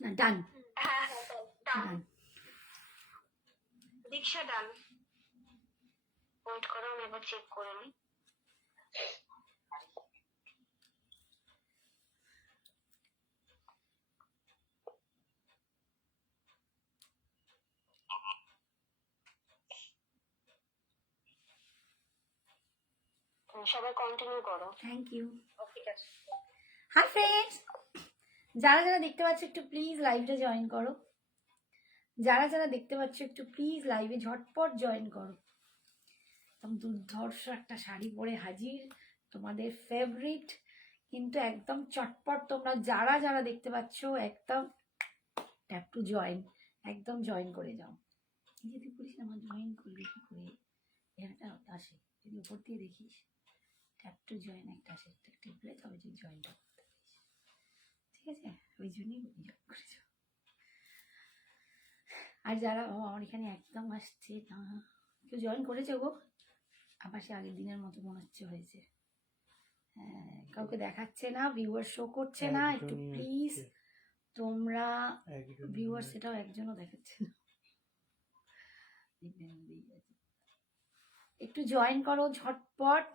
না ডান হ্যাঁ হ্যাঁ ডান। ডান। দীক্ষা ডান। ওয়েট করো, আমি এবার চেক করে নিই। সবাই কন্টিনিউ করো। Thank you. ঠিক আছে। হাই ফ্রেন্ডস, যারা যারা দেখতে পাচ্ছ একটু প্লিজ লাইভটা জয়েন করো। যারা যারা দেখতে পাচ্ছ একটু প্লিজ লাইভে ঝটপট জয়েন করো। একদম দুর্ধর্ষ একটা শাড়ি পরে হাজির, তোমাদের ফেভারিট, কিন্তু একদম চটপট। তোমরা যারা যারা দেখতে পাচ্ছ একদম ট্যাপ টু জয়েন, একদম জয়েন করে যাও। যদি করিস না আমার জয়েন করবি কি করে, একটা আসে যদি উপর দিয়ে দেখিস ট্যাপ টু জয়েন একটা আসে, টিপলে তবে যে জয়েনটা করতে পারিস, ঠিক আছে? ওই জন্যই জয়েন করে যাও। আর যারা আমার এখানে একদম আসছে না, কেউ জয়েন করেছে গো? আবার সে আগের দিনের মতো মনে হচ্ছে হয়েছে। হ্যাঁ, কাউকে দেখাচ্ছে না, ভিউয়ার শো করছে না, একটু প্লিজ তোমরা ভিউয়ার, সেটাও একজনও দেখাচ্ছে না, একটু জয়েন করো ঝটপট।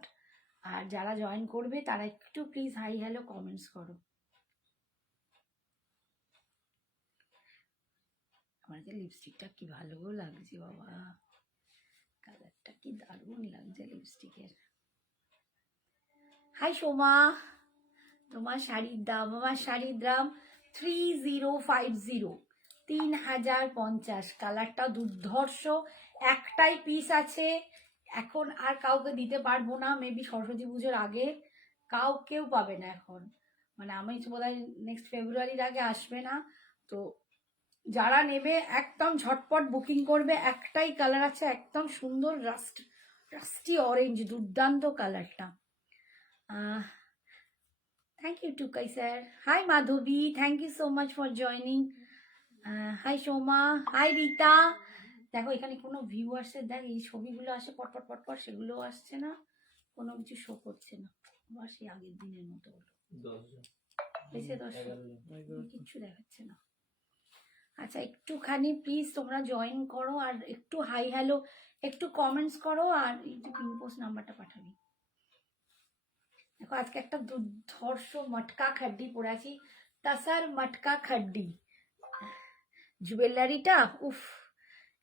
আর যারা জয়েন করবে তারা একটু প্লিজ হাই হ্যালো কমেন্টস করো। আমার যে লিপস্টিকটা কি ভালো লাগছে বাবা, কালারটা কি দারুণ লাগছে লিপস্টিকের। হাই সোমা, তোমার শাড়ির দাম, আমার শাড়ির দাম 3050, 3050। কালারটা দুর্ধর্ষ, একটাই পিস আছে এখন, আর কাউকে দিতে পারবো না। মেবি সরস্বতী পুজোর আগে কেউ পাবে না এখন, মানে আমি বোধহয় নেক্সট ফেব্রুয়ারির আগে আসবে না। তো যারা নেবে একদম ঝটপট বুকিং করবে। একটাই কালার আছে, একদম সুন্দর রাস্টি অরেঞ্জ, দুর্দান্ত কালারটা। Thank you Tukai sir. Hi Madhabi, thank you so much for joining. Hi Soma, hi Rita. দেখো এখানে কোনো ভিউয়ার্সের দেখ এই ছবিগুলো আসে পটপট পটপট, সেগুলো আসছে না, কোনো কিছু শো করছে না। আবার সেই আগের দিনের মতো হলো, এসে 10 কিচ্ছু দেখাচ্ছে না। আচ্ছা একটুখানি প্লিজ তোমরা জয়েন করো, আর একটু হাই হ্যালো, একটু কমেন্টস করো, আর একটু পিন পোস্ট নাম্বারটা পাঠাবি। দেখো আজকে একটা দুর্ধর্ষ মটকা খাড্ডি পরে আছি, তাসার মটকা খাড্ডি। জুয়েলারিটা উফ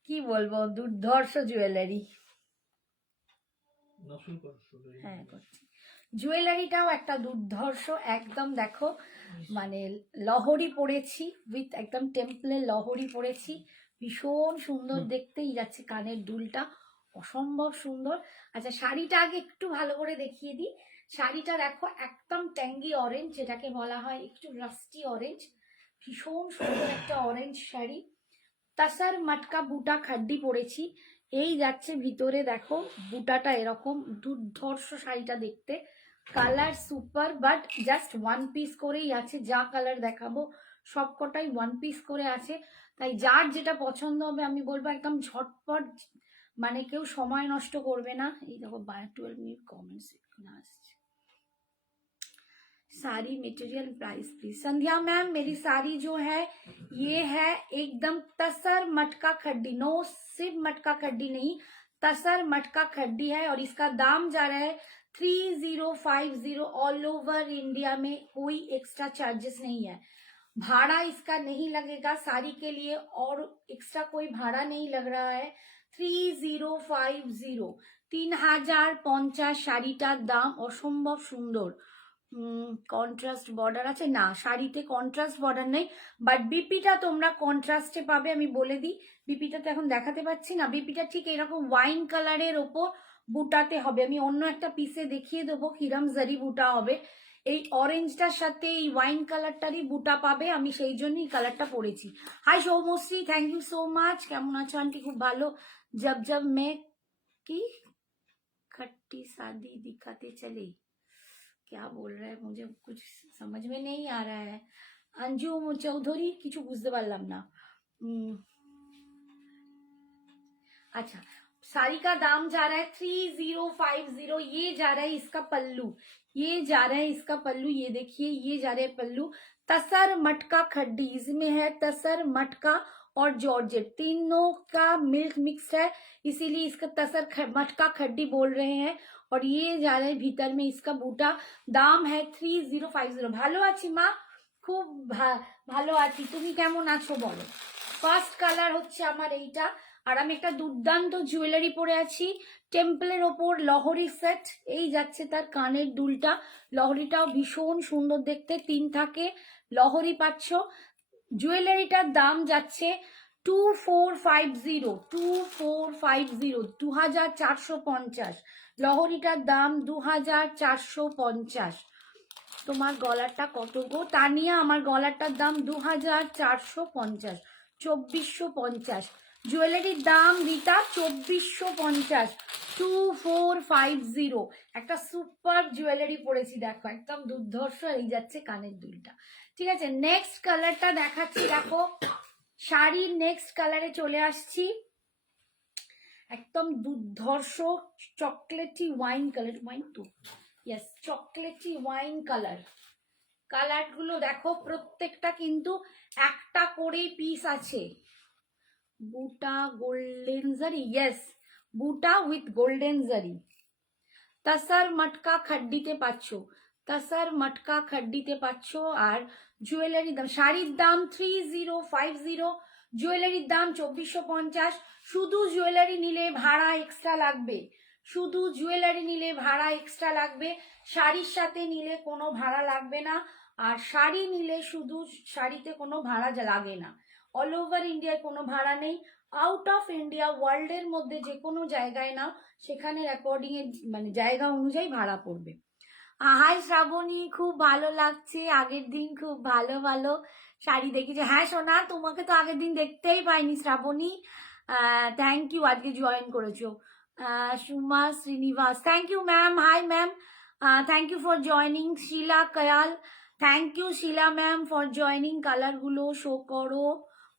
কি বলবো, দুর্ধর্ষ জুয়েলারি। হ্যাঁ করছি। জুয়েলারিটাও একটা দুর্ধর্ষ একদম। দেখো মানে লহরি পরেছি, উইথ একদম টেম্পলে লহরি পরেছি, ভীষণ সুন্দর দেখতেই যাচ্ছে। কানের দুলটা অসম্ভব সুন্দর। আচ্ছা শাড়িটা আগে একটু ভালো করে দেখিয়ে দিই। শাড়িটা দেখো একদম ট্যাঙ্গি অরেঞ্জ, যেটাকে বলা হয় একটু রাস্টি অরেঞ্জ, ভীষণ সুন্দর একটা অরেঞ্জ শাড়ি। তাসার মটকা বুটা খাড্ডি পরেছি, এই যাচ্ছে ভিতরে। দেখো বুটাটা এরকম, দুর্ধর্ষ শাড়িটা দেখতে, colour super, but just one piece করেই আছে। যা কালার দেখাবো সবকটাই ওয়ান পিস করে আছে, তাই যার যেটা পছন্দ হবে আমি বলবো একদম ঝটপট, মানে কেউ সময় নষ্ট করবে না। এই দেখো 12 মিনিট কমেন্টস এখানে আসছে। Sari material price please. Sandhya ma'am, मेरी साड़ी जो है ये है एकदम तसर मटका खड्डी, नो सिर्फ मटका खड्डी नहीं, तसर मटका खड्डी है, और इसका दाम जा रहा है 3050। ऑल ओवर इंडिया में कोई एक्स्ट्रा चार्जेस नहीं है, भाड़ा इसका नहीं लगेगा साड़ी के लिए, और एक्स्ट्रा कोई भाड़ा नहीं लग रहा है। 3050, 3050 শাড়িটার দাম। অসম্ভব সুন্দর। কন্ট্রাস্ট বর্ডার আছে না, শাড়িতে কন্ট্রাস্ট বর্ডার নেই, বাট বিপিটা তোমরা কন্ট্রাস্টে পাবে। আমি বলে দিই, বিপিটা তো এখন দেখাতে পাচ্ছি না, বিপিটা ঠিক এরকম ওয়াইন কালারের ওপর বুটাতে হবে। আমি অন্য একটা পিসে দেখিয়ে দেবো কিরম জারি বুটা হবে। এই অরেঞ্জটার সাথে এই ওয়াইন কালারটারই বুটা পাবে, আমি সেই জন্যই কালারটা পরেছি। Hi Soumashree, thank you so much. কেমন আছো আন্টি? খুব ভালো। জব জব মে কি खट्टी शादी दिखाते चले, क्या बोल रहा है मुझे कुछ समझ में नहीं आ रहा है। अंजू चौधरी কিছু বুঝতে পারলাম না। अच्छा साड़ी का दाम जा रहा है 3050। ये जा रहा है इसका पल्लू, ये जा रहा है इसका पल्लू, ये देखिए ये जा रहा है पल्लू तसर मटका खड्डी, इसमें है तसर मटका और जॉर्जेट, तीनों का मिल्क मिक्स है, इसीलिए इसका मटका खड्डी बोल रहे हैं। और ये जा रहे हैं भीतर में इसका बूटा। दाम है 3050। ভালো আছি মা, খুব ভালো আছি, তুমি কেমন আছো বলো। ফার্স্ট কালার হচ্ছে আমার এইটা। আর আমি একটা দুর্দান্ত জুয়েলারি পরে আছি, টেম্পলের ওপর লহরি সেট। এই যাচ্ছে তার কানের দুলটা, লহরিটাও ভীষণ সুন্দর দেখতে, 3 থাকে, লহরি পাচ্ছ। জুয়েলারিটার দাম যাচ্ছে 2450, 2450, লহরিটার দাম 2450। তোমার গলাটা কত গো তানিয়া? আমার গলাটার দাম 2450, 2450। জুয়েলারির দাম রিতা 2450, 2450। একটা সুপার জুয়েলারি পরেছি দেখো, একদম দুর্ধর্ষ। এই যাচ্ছে কানের দুলটা। ঠিক আছে, নেক্সট কালারটা দেখাচ্ছি। দেখো শাড়ির নেক্সট কালারে চলে আসছি, একদম দুর্ধর্ষ চকলেটি ওয়াইন কালার, ওয়াইন তো ইয়েস, চকলেটি ওয়াইন কালার। কালারগুলো দেখো প্রত্যেকটা কিন্তু একটা করে পিস আছে। বুটা গোল্ডেন জারি, ইয়েস, বুটা উইথ গোল্ডেন জারি। তাসার মটকা খাড্ডিতে পাচ্ছ, তাসার মটকা খাড্ডিতে পাচ্ছ। আর জুয়েলারির দাম, শাড়ির দাম 3050, জুয়েলারির দাম 2450। শুধু জুয়েলারি নিলে ভাড়া এক্সট্রা লাগবে, শুধু জুয়েলারি নিলে ভাড়া এক্সট্রা লাগবে, শাড়ির সাথে নিলে কোনো ভাড়া লাগবে না। আর শাড়ি নিলে শুধু শাড়িতে কোনো ভাড়া লাগে না। অল ওভার ইন্ডিয়ায় কোনো ভাড়া নেই, আউট অফ ইন্ডিয়া ওয়ার্ল্ডের মধ্যে যে কোনো জায়গায় নাও, সেখানে অ্যাকর্ডিং এ মানে জায়গা অনুযায়ী ভাড়া পড়বে। হাই শ্রাবণী, খুব ভালো লাগছে, আগের দিন খুব ভালো ভালো শাড়ি দেখেছি। হ্যাঁ সোনা, তোমাকে তো আগের দিন দেখতেই পাইনি শ্রাবণী। থ্যাংক ইউ, আজকে জয়েন করেছো। Suma Srinivas, thank you ma'am. Hi ma'am, thank you for joining. Shila Koyal, thank you Shila ma'am for joining. কালারগুলো শো করো,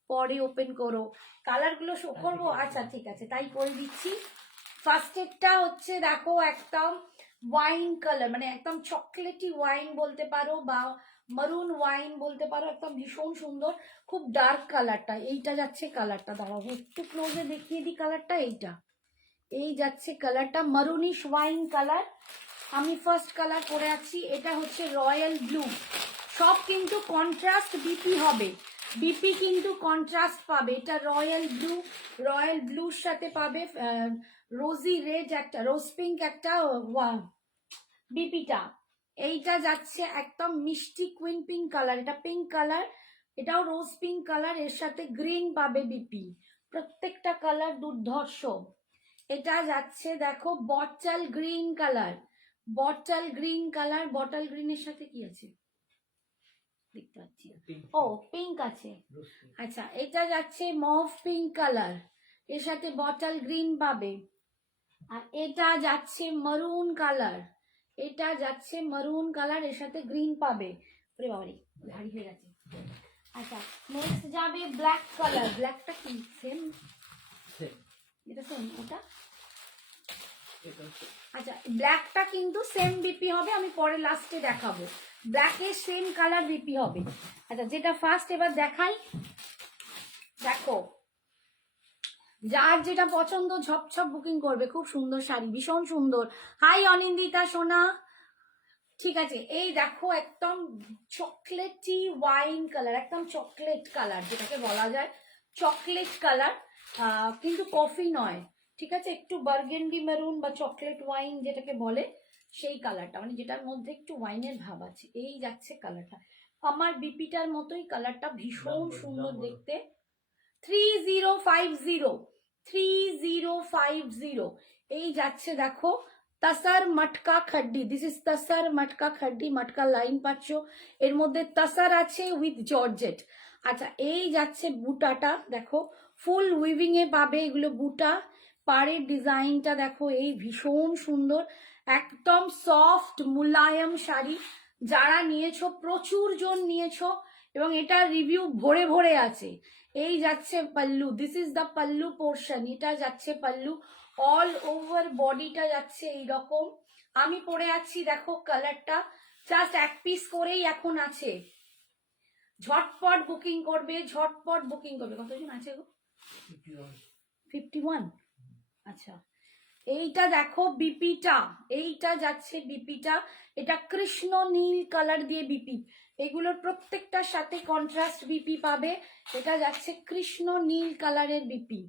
পরে ওপেন করো। কালারগুলো শো করবো, আচ্ছা ঠিক আছে, তাই করে দিচ্ছি। ফার্স্টেরটা হচ্ছে দেখো একদম ওয়াইন কালার, মানে একদম চকলেটি ওয়াইন বলতে পারো বা মারুন ওয়াইন বলতে পারো, একদম ভীষণ সুন্দর, খুব ডার্ক কালারটা। এইটা যাচ্ছে কালারটা, দাঁড়াও একটু ক্লোজে দেখিয়ে দিই কালারটা। এইটা, এই যাচ্ছে কালারটা মারুনিশ ওয়াইন কালার। আমি ফার্স্ট কালার পরে আছি, এটা হচ্ছে রয়্যাল ব্লু। সব কিন্তু কন্ট্রাস্ট বিপি হবে, বিপি কিন্তু কন্ট্রাস্ট পাবে। এটা রয়্যাল ব্লু, রয়্যাল ব্লুর সাথে পাবে রোজি রেড একটা, রোজ পিঙ্ক একটা বিপিটা। এইটা যাচ্ছে একদম মিষ্টি কুইন পিঙ্ক কালার, এটা পিঙ্ক কালার, এটাও রোজ পিঙ্ক কালার, এর সাথে গ্রিন পাবে বিপি। প্রত্যেকটা কালার দুর্ধর্ষ। এটা যাচ্ছে দেখো bottle green colour, bottle green colour, bottle গ্রিনের সাথে কি আছে দেখতে পাচ্ছি, ও পিঙ্ক আছে। আচ্ছা, এটা যাচ্ছে মভ পিঙ্ক কালার, এর সাথে বটল গ্রিন পাবে। আর এটা যাচ্ছে মারুন কালার, এটা যাচ্ছে মারুন কালার, এর সাথে গ্রিন পাবে। ওরে বাবারে, ভারী হয়ে গেছে। আচ্ছা, নেক্সট যাবে ব্ল্যাক কালার। ব্ল্যাকটা কি সেম? এটা সেম, ওটা আচ্ছা, ব্ল্যাকটা কিন্তু সেম বিপি হবে, আমি পরে লাস্টে দেখাবো। ব্ল্যাকের সেম কালার বিপি হবে। আচ্ছা, যেটা ফার্স্ট এবার দেখাই, দেখো যার যেটা পছন্দ ঝপঝপ বুকিং করবে। খুব সুন্দর শাড়ি, ভীষণ সুন্দর। হাই অনিন্দিতা সোনা, ঠিক আছে। এই দেখো একদম চকলেটি ওয়াইন কালার, একদম চকলেট কালার যেটাকে বলা যায়, চকলেট কালার, কিন্তু কফি নয়, ঠিক আছে, একটু বার্গেন্ডি মেরুন বা চকলেট ওয়াইন যেটাকে বলে, সেই কালারটা, মানে যেটার মধ্যে একটু ওয়াইনের ভাব আছে। এই যাচ্ছে কালারটা, আমার বিপিটার মতোই কালারটা, ভীষণ সুন্দর দেখতে। 3050, 3050। এই যাচ্ছে দেখো তাসার মটকা খাড্ডি, this is তাসার matka খাড্ডি, matka line পাচ্ছ, এর মধ্যে তাসার আছে উইথ জর্জেট। আচ্ছা, এই যাচ্ছে বুটাটা দেখো, ফুল উইভিং এ পাবে এগুলো বুটা। পাড়ের ডিজাইনটা দেখো, এই ভীষণ সুন্দর, একদম সফট মুলায়ম শাড়ি। যারা নিয়েছো, প্রচুর জন নিয়েছো, এবং এটা রিভিউ ভরে ভরে আছে। এই যাচ্ছে pallu, this is the pallu portion, এটা যাচ্ছে পাল্লু। অল ওভার বডিটা যাচ্ছে এইরকম। আমি পরে আছি দেখো কালারটা, জাস্ট এক পিস করেই এখন আছে, ঝটপট বুকিং করবে, ঝটপট বুকিং করবে। কতজন আছে গো? 51। আচ্ছা, এইটা দেখো বিপিটা, এইটা যাচ্ছে বিপিটা, এটা কৃষ্ণ নীল কালার দিয়ে বিপি, এগুলোর প্রত্যেকটার সাথে কন্ট্রাস্ট বিপি পাবে। এটা যাচ্ছে কৃষ্ণ নীল কালারের বিপি,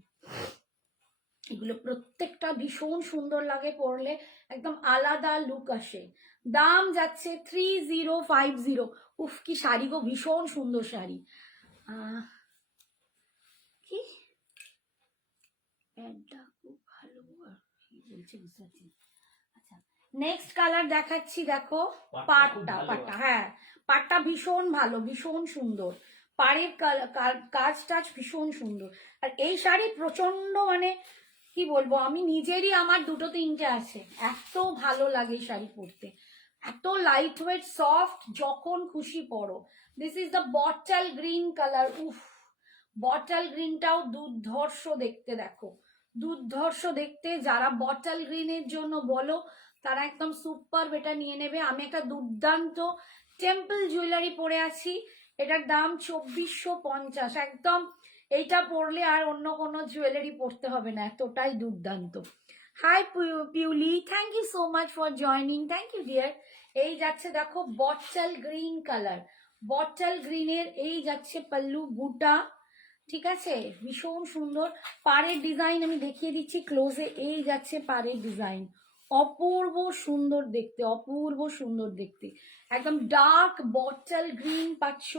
এগুলো প্রত্যেকটা ভীষণ সুন্দর লাগে পরলে, একদম আলাদা লুক আসে। দাম যাচ্ছে 3050। উফ কি শাড়ি গো, ভীষণ সুন্দর শাড়ি। কি এটা খুব ভালো, আর কি বলছে বুঝতে পারছি না। আচ্ছা, নেক্সট কালার দেখাচ্ছি, দেখো পাটটা, হ্যাঁ পাটটা ভীষণ ভালো, ভীষণ সুন্দর, পাড়ের কাজ টাজ ভীষণ সুন্দর। আর এই শাড়ি প্রচন্ড মানে কি বলবো, আমি নিজেরই আমার 2-3টে আছে, এত ভালো লাগে এই শাড়ি পরতে, এত লাইট ওয়েট সফট, যখন খুশি পরো। This is the bottle green colour. উফ, বটল গ্রিনটাও দুর্ধর্ষ দেখতে, দেখো দুর্ধর্ষ দেখতে। যারা বটল গ্রিনের জন্য বলো তারা একদম সুপার এটা নিয়ে নেবে। আমি একটা দুর্দান্ত টেম্পল জুয়েলারি পরে আছি, এটার দাম 2450। একদম এইটা পরলে আর অন্য কোনো জুয়েলারি পরতে হবে না, এতটাই দুর্দান্ত। Hi Piuli, thank you so much for joining, thank you dear. এই যাচ্ছে দেখো বটল গ্রিন কালার, বটল গ্রিনের এই যাচ্ছে পাল্লু বুটা, ঠিক আছে, ভীষণ সুন্দর। পাড়ের ডিজাইন আমি দেখিয়ে দিচ্ছি ক্লোজে, এই যাচ্ছে পাড়ের ডিজাইন, অপূর্ব সুন্দর দেখতে, অপূর্ব সুন্দর দেখতে, একদম ডার্ক বটল গ্রিন পাচ্ছ।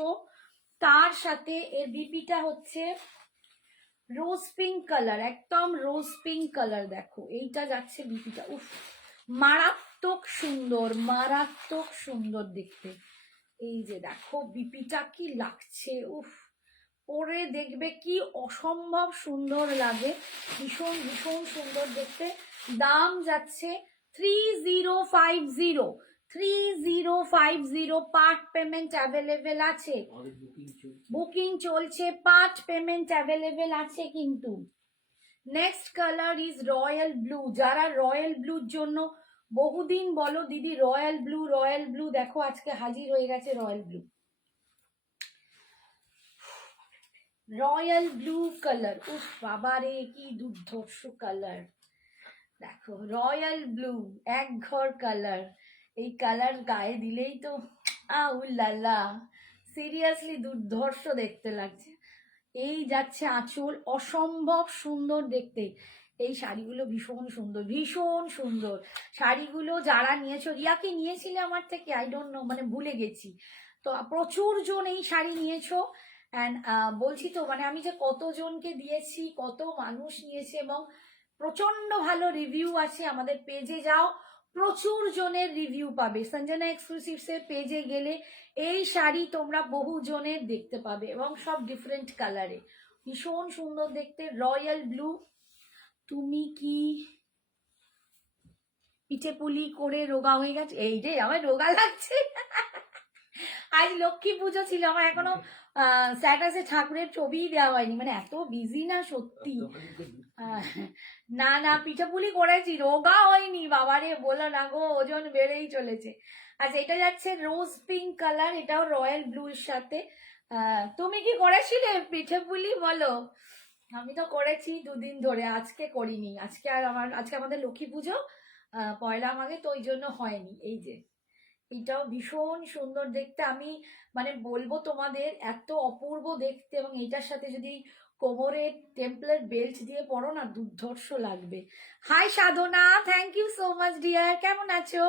তার সাথে এর বিপিটা হচ্ছে রোজ পিঙ্ক কালার, একদম রোজ পিঙ্ক কালার, দেখো এইটা যাচ্ছে বিপিটা। উফ, মারাত্মক সুন্দর, মারাত্মক সুন্দর দেখতে। এই যে দেখো বিপিটা কি লাগছে, উফ, পরে দেখবে কি অসম্ভব সুন্দর লাগে, ভীষণ ভীষণ সুন্দর দেখতে। দাম যাচ্ছে 3050, 3050। পার্ট পেমেন্ট অ্যাভেলেবেল আছে, বুকিং চলছে, পার্ট পেমেন্ট অ্যাভেলেবেল আছে কিন্তু। Next colour is royal blue. যারা রয়্যাল ব্লুর জন্য বহুদিন বলো দিদি রয়্যাল ব্লু, রয়্যাল ব্লু, দেখো আজকে হাজির হয়ে গেছে royal blue, royal blue colour. উফ বাবারে কি দুর্ধর্ষ কালার, দেখো রয়্যাল ব্লু, এক ঘর কালার। এই কালার গায়ে দিলেই তো আউলালা, সিরিয়াসলি দুর্ধর্ষ দেখতে লাগছে। এই যাচ্ছে আঁচল, অসম্ভব সুন্দর দেখতে। এই শাড়িগুলো ভীষণ সুন্দর, ভীষণ সুন্দর শাড়িগুলো। যারা নিয়েছো, রিয়াকে নিয়েছিলে আমার থেকে, আই ডোন্ট নো, মানে ভুলে গেছি তো, প্রচুর জন এই শাড়ি নিয়েছো। অ্যান্ড বলছি তো মানে আমি যে কতজনকে দিয়েছি, কত মানুষ নিয়েছে, এবং প্রচন্ড ভালো রিভিউ আছে। আমাদের পেজে যাও, প্রচুর জনের রিভিউ পাবে। সঞ্জনা এক্সক্লুসিভস এর পেজে গেলে এই শাড়ি তোমরা বহু জনের দেখতে পাবে, এবং সব ডিফারেন্ট কালারে, ভীষণ সুন্দর দেখতে। Royal blue. তুমি কি পিঠে পুলি করে রোগা হয়ে গেছে? এই রে, আমার রোগা লাগছে। আজ লক্ষ্মী পুজো ছিল, আমার এখনো স্ট্যাটাসে ঠাকুরের ছবিই দেওয়া হয়নি, মানে এত বিজি না সত্যি। না না, পিঠাপুলি করেছি, রোগা হয়নি বাবারে, বলো না গো, ওজন বেড়েই চলেছে। আচ্ছা, এটা যাচ্ছে রোজ পিঙ্ক কালার, এটাও রয়্যাল ব্লু এর সাথে। তুমি কি করেছিলে পিঠেপুলি বলো? আমি তো করেছি 2 দিন ধরে, আজকে করিনি। আজকে আমাদের লক্ষ্মী পুজো, পয়লা মাঘে, তো ওই জন্য হয়নি। এই যে এটাও ভীষণ সুন্দর দেখতে, আমি মানে বলবো তোমাদের, এত অপূর্ব দেখতে, এবং এইটার সাথে যদি কোমরে টেম্পলের বেল্ট দিয়ে পরো না, দুর্ধর্ষ লাগবে। Hi Sadhana, thank you so much dear, কেমন আছো?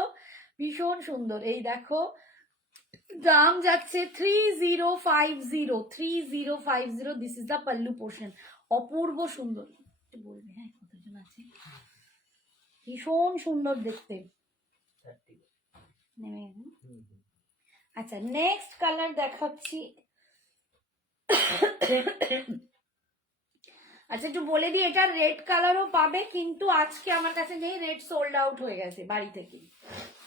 ভীষণ সুন্দর। এই দেখো দাম যাচ্ছে 3050, 3050। This is the pallu portion, অপূর্ব সুন্দর। একটু বলবে হ্যাঁ কতজন আছে? ভীষণ সুন্দর দেখতে। আচ্ছা, নেক্সট কালার দেখাচ্ছি। আচ্ছা, একটু বলে দিই, এটা রেড কালারও পাবে, কিন্তু আজকে আমার কাছে নেই, রেড সোল্ড আউট হয়ে গেছে বাড়ি থেকে।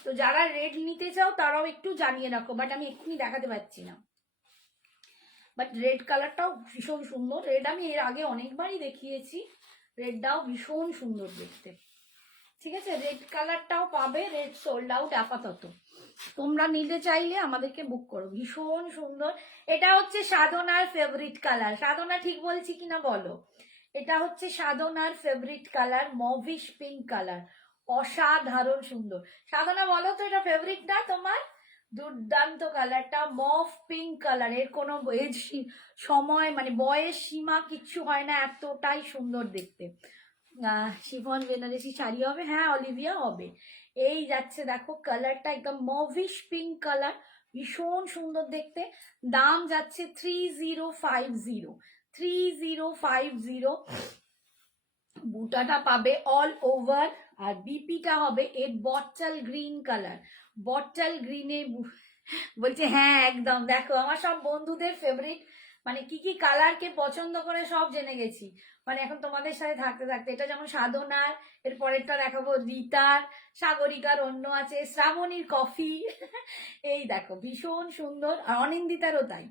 তো যারা রেড নিতে চাও তারাও একটু জানিয়ে রাখো, বাট আমি এক্ষুনি দেখাতে পারছি না। বাট রেড কালারটাও ভীষণ সুন্দর, রেড আমি এর আগে অনেকবারই দেখিয়েছি, রেডটাও ভীষণ সুন্দর দেখতে। ঠিক আছে, রেড কালারটাও পাবে, রেড সোল্ড আউট আপাতত। তোমরা নিতে চাইলে আমাদেরকে বুক করো, ভীষণ সুন্দর। এটা হচ্ছে সাধনার ফেভারিট কালার। সাধনা ঠিক বলছি কিনা বলো? এটা হচ্ছে সাধনার favourite colour, mauvish pink colour, অসাধারণ সুন্দর। সাধনা বলো তো এটা ফেভারিট না তোমার? দুর্দান্ত কালারটা, মভ পিঙ্ক কালার। এর কোনো এজ সময় মানে বয়স সীমা কিচ্ছু হয় না, এতটাই সুন্দর দেখতে। শিফন বেনারসি শাড়ি হবে, হ্যাঁ অলিভিয়া হবে। এই যাচ্ছে দেখো কালারটা একদম মভিশ পিঙ্ক কালার, ভীষণ সুন্দর দেখতে। দাম যাচ্ছে 3050, 3050। বুটাটা পাবে অল ওভার, আর বিপিটা হবে এর বটল গ্রিন কালার, বটল গ্রিনে। বলছে হ্যাঁ একদম। দেখো আমার সব বন্ধুদের ফেভারিট, মানে কি কি কালার কে পছন্দ করে সব জেনে গেছি। মানে এখন তোমাদের সাথে থাকতে থাকতে, এটা যেমন সাধনার, এর পরেরটা দেখাবো রীতার, সাগরিকার অন্য আছে, শ্রাবণীর কফি। এই দেখো ভীষণ সুন্দর। আর অনিন্দিতারও তাই,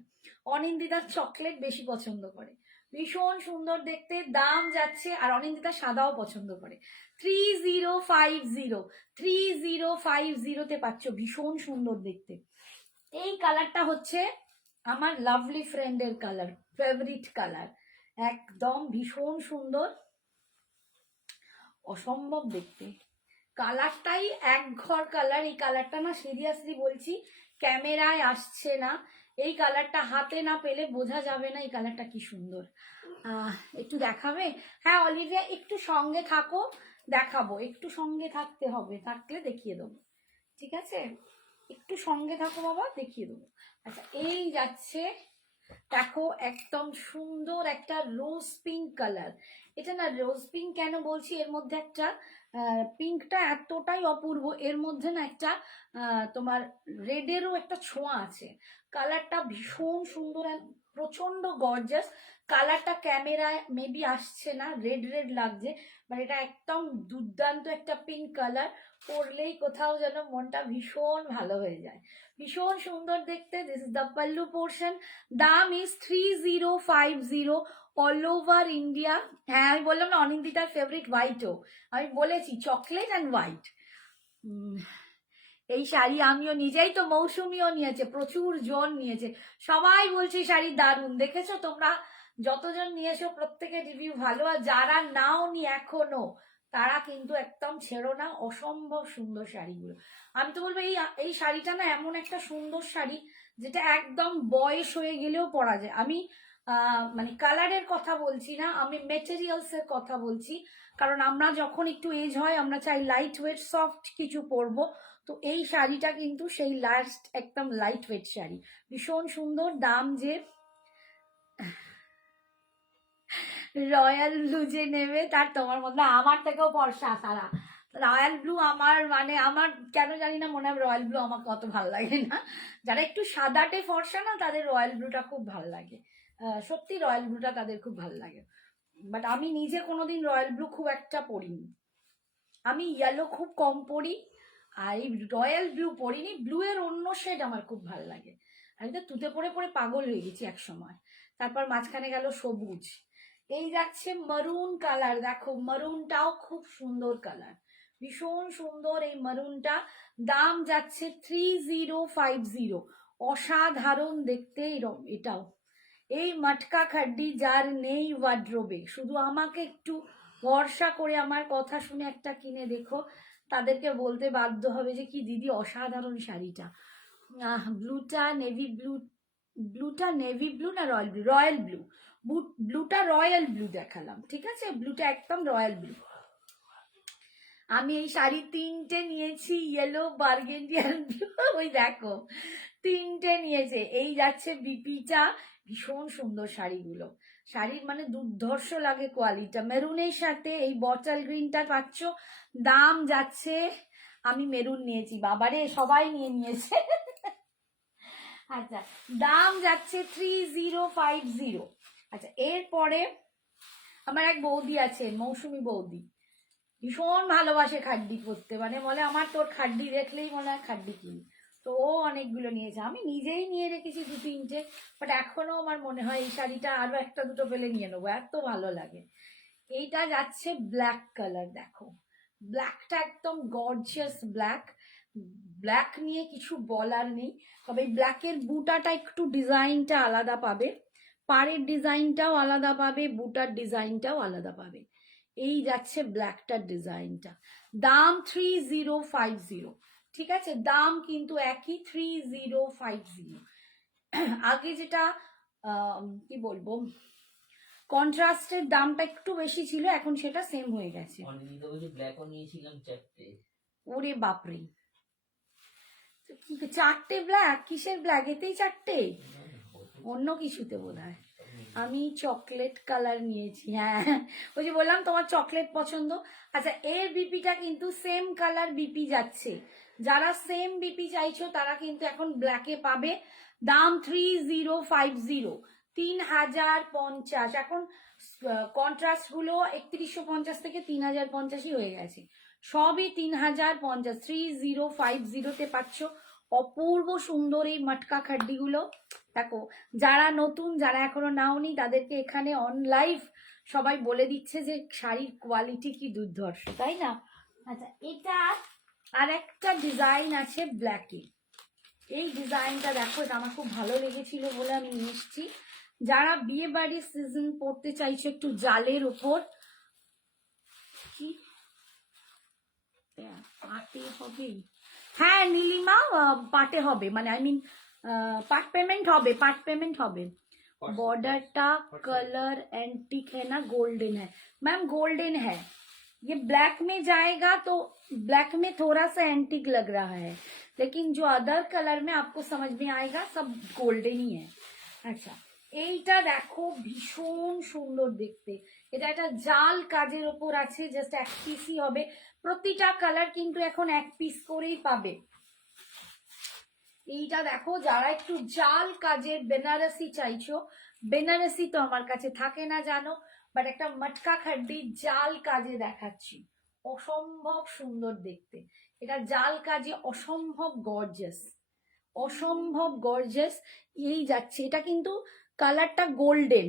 অনিন্দিতার চকলেট বেশি পছন্দ করে, ভীষণ সুন্দর দেখতে। দাম যাচ্ছে, আর অনিন্দিতা সাদাও পছন্দ করে, 3050, 3050তে পাচ্ছ, ভীষণ সুন্দর দেখতে। এই কালারটা হচ্ছে আমার লাভলি ফ্রেন্ডের কালার, ফেভারিট কালার, একদম ভীষণ সুন্দর, অসম্ভব দেখতে। কালারটাই এক ঘর কালার। এই কালারটা না সিরিয়াসলি বলছি ক্যামেরায় আসছে না, এই কালারটা হাতে না পেলে বোঝা যাবে না এই কালারটা কি সুন্দর। একটু দেখাবে? হ্যাঁ অলিভিয়া একটু সঙ্গে থাকো, দেখাবো। একটু সঙ্গে থাকতে হবে, থাকলে দেখিয়ে দেবো, ঠিক আছে? একটু সঙ্গে থাকো বাবা, দেখিয়ে দেবো। আচ্ছা এই যাচ্ছে দেখো একদম সুন্দর একটা রোজ পিঙ্ক কালার। এটা না রোজ পিঙ্ক কেন বলছি, এর মধ্যে একটা পিঙ্কটা এতটাই অপূর্ব, এর মধ্যে না একটা তোমার রেডেরও একটা ছোঁয়া আছে। কালারটা ভীষণ সুন্দর, প্রচন্ড গর্জাস। কালারটা ক্যামেরায় মেবি আসছে না, রেড রেড লাগছে, মানে এটা একদম দুর্দান্ত একটা পিঙ্ক কালার। পরলেই কোথাও যেন মনটা ভীষণ ভালো হয়ে যায়, ভীষণ সুন্দর দেখতে। This is the pallu portion. দাম ইজ 3050, অল ওভার ইন্ডিয়া। হ্যাঁ আমি বললাম না অনিন্দিতার ফেভারিট হোয়াইটও, আমি বলেছি চকলেট অ্যান্ড হোয়াইট। এই শাড়ি আমিও নিজেই তো, মৌসুমিও নিয়েছে, প্রচুর জন নিয়েছে, সবাই বলছে শাড়ি দারুণ। দেখেছো তোমরা যতজন নিয়েছো প্রত্যেকের রিভিউ ভালো, আর যারা নাও নি এখনো তারা কিন্তু একদম ছেড়ো না, অসম্ভব সুন্দর শাড়িগুলো। আমি তো বলবো এই এই শাড়িটা না এমন একটা সুন্দর শাড়ি যেটা একদম বয়স হয়ে গেলেও পরা যায়। আমি মানে কালারের কথা বলছি না, আমি মেটেরিয়ালস এর কথা বলছি। কারণ আমরা যখন একটু এজ হয় আমরা চাই লাইট ওয়েট সফট কিছু পরবো, তো এই শাড়িটা কিন্তু সেই লাস্ট একদম লাইট ওয়েট শাড়ি, ভীষণ সুন্দর। দাম যে রয়্যাল ব্লু যে নেবে তার তোমার মধ্যে আমার থেকেও ফর্সা সারা। রয়্যাল ব্লু আমার মানে আমার কেন জানি না মনে হয় রয়্যাল ব্লু আমাকে অত ভালো লাগে না। যারা একটু সাদাটে ফর্সা না তাদের রয়্যাল ব্লুটা খুব ভালো লাগে, সত্যি রয়্যাল ব্লুটা তাদের খুব ভালো লাগে। বাট আমি নিজে কোনোদিন রয়্যাল ব্লু খুব একটা পরিনি, আমি ইয়েলো খুব কম পরি, আর এই রয়্যাল ব্লু পরিনি। ব্লু এর অন্য শেড আমার খুব ভালো লাগে, আমি তো তুতে পরে পরে পাগল হয়ে গেছি এক সময়। তারপর মাঝখানে গেল সবুজ। এই যাচ্ছে মারুন কালার, দেখো মারুনটাও খুব সুন্দর কালার, ভীষণ সুন্দর এই মারুনটা। দাম যাচ্ছে 3050, অসাধারণ দেখতে এটাও। এই মটকা খাড্ডি যার নেই ওয়ার্ড্রোবে, শুধু আমাকে একটু ভরসা করে আমার কথা শুনে একটা কিনে দেখো, তাদেরকে বলতে বাধ্য হবে যে কি দিদি অসাধারণ শাড়িটা। ব্লুটা নেভি ব্লু, ব্লুটা নেভি ব্লু না রয়্যাল ব্লু? রয়্যাল ব্লু, ব্লুটা রয়্যাল ব্লু দেখালাম, ঠিক আছে? ব্লুটা একদম রয়্যাল ব্লু। আমি এই শাড়ি 3টে নিয়েছি, ইয়েলো, বার্গেন্ডি আর ব্লু, ওই দেখো 3টে নিয়েছে। এই যাচ্ছে বিপিটা, ভীষণ সুন্দর শাড়িগুলো, শাড়ির মানে দুর্ধর্ষ লাগে কোয়ালিটিটা। মেরুনের সাথে এই বটল গ্রিনটা পাচ্ছ। দাম যাচ্ছে, আমি মেরুন নিয়েছি, বাবারে সবাই নিয়ে নিয়েছে। আচ্ছা দাম যাচ্ছে 3050। আচ্ছা এরপরে আমার এক বৌদি আছে, মৌসুমি বৌদি, ভীষণ ভালোবাসে খাড্ডি করতে, মানে বলে আমার তোর খাড্ডি দেখলেই মনে হয় খাড্ডি কিনি। তো ও অনেকগুলো নিয়েছে, আমি নিজেই নিয়ে রেখেছি 2-3টে, বাট এখনো আমার মনে হয় এই শাড়িটা আরো একটা দুটো পেলে নিয়ে নেবো, এত ভালো লাগে। এইটা যাচ্ছে ব্ল্যাক কালার, দেখো ব্ল্যাকটা একদম গর্জিয়াস ব্ল্যাক, ব্ল্যাক নিয়ে কিছু বলার নেই, তবে ব্ল্যাকের বুটাটা একটু ডিজাইনটা আলাদা পাবে, পাড়ের ডিজাইনটাও আলাদা পাবে, বুটার ডিজাইনটাও আলাদা পাবে। এই যাচ্ছে ব্ল্যাকটার ডিজাইনটা। দাম 3050, ঠিক আছে, দাম কিন্তু একই 3050। আগে যেটা কি বলবো, কন্ট্রাস্টের দামটা একটু বেশি ছিল, এখন সেটা সেম হয়ে গেছে। ব্ল্যাকও নিয়েছিলাম 4টে। ওরে বাপরে, কি 4টে ব্ল্যাক? কিসের ব্ল্যাক? এতেই 4টে? অন্য কিছুতে বোধ হয়। আমি চকলেট কালার নিয়েছি। হ্যাঁ, ওই যে বললাম তোমার চকলেট পছন্দ। আচ্ছা, এর বিপিটা কিন্তু সেম কালার বিপি যাচ্ছে, যারা সেম বিপি চাইছো তারা কিন্তু এখন ব্ল্যাকে পাবে। দাম 3050, 3050। এখন কন্ট্রাস্ট গুলো 3150 থেকে 3050ই হয়ে গেছে, সবই 3050। 3050তে পাচ্ছ অপূর্ব সুন্দর এই মটকা খাড্ডিগুলো। দেখো, যারা নতুন, যারা এখনো নাওনি, তাদেরকে এখানে অন লাইভ সবাই বলে দিচ্ছে যে শাড়ির কোয়ালিটি কি দুর্ধর্ষ, তাই না? আচ্ছা, এটা আর একটা ডিজাইন আছে ব্ল্যাকে। এই ডিজাইনটা দেখো, এটা আমার খুব ভালো লেগেছিল বলে আমি নিয়ে এসেছি। যারা বিয়ে বাড়ির সিজন পড়তে চাইছে একটু জালের উপর, কি পাটে হবে? হ্যাঁ নীলিমা, পাটে হবে, মানে আই মিন पार्ट पेमेंट হবে। बॉर्डरटा कलर एंटिक है ना, गोल्डन है मैम, गोल्डन है। ये ब्लैक में जाएगा तो ब्लैक में थोड़ा सा एंटिक लग रहा है, लेकिन जो अदर कलर में आपको समझ में आएगा सब गोल्डन ही है। আচ্ছা, এইটা দেখো ভীষণ সুন্দর দেখতে, এটা একটা জাল কাজের ওপর আছে, জাস্ট এক পিসই হবে, প্রতিটা কালার কিন্তু এখন এক পিস করেই পাবে। এইটা দেখো, যারা একটু জাল কাজের বেনারসি চাইছো, বেনারসি তো আমার কাছে থাকে না জানো, বাট একটা মটকা খাড্ডি জাল কাজে দেখাচ্ছি, অসম্ভব সুন্দর দেখতে। এটা জাল কাজে অসম্ভব গর্জাস, অসম্ভব গর্জাস। এই যাচ্ছে, এটা কিন্তু कलरটা गोल्डन,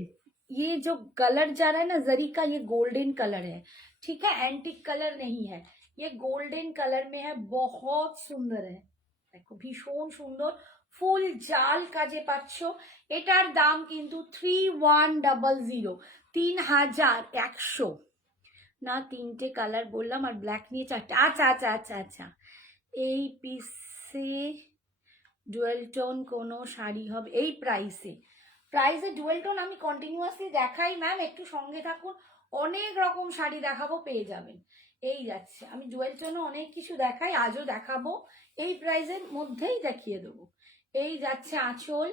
ये जो कलर जा रहा है ना जरी का, ये गोल्डन कलर है, ठीक है, एंटिक कलर नहीं है, ये गोल्डन कलर में है, बहुत सुंदर है। দেখো ভীষণ সুন্দর, ফুল জাল কাজে পাচ্ছ। এটার দাম কিন্তু 3100, 3100 না, 3টে কালার বললাম আর ব্ল্যাক নিয়ে 4টে। আচ্ছা আচ্ছা আচ্ছা আচ্ছা, এই পিসে ডুয়েল টোন কোনো শাড়ি হবে এই প্রাইসে? প্রাইসে ডুয়েল টোন আমি কন্টিনিউয়াসলি দেখাই ম্যাম, একটু সঙ্গে থাকুন, অনেক রকম শাড়ি দেখাবো, পেয়ে যাবেন। এই যাচ্ছে, আমি ডুয়েল টোনও অনেক কিছু দেখাই, আজও দেখাবো, এই প্রাইসের মধ্যেই দেখিয়ে দেবো। এই যাচ্ছে আঁচল,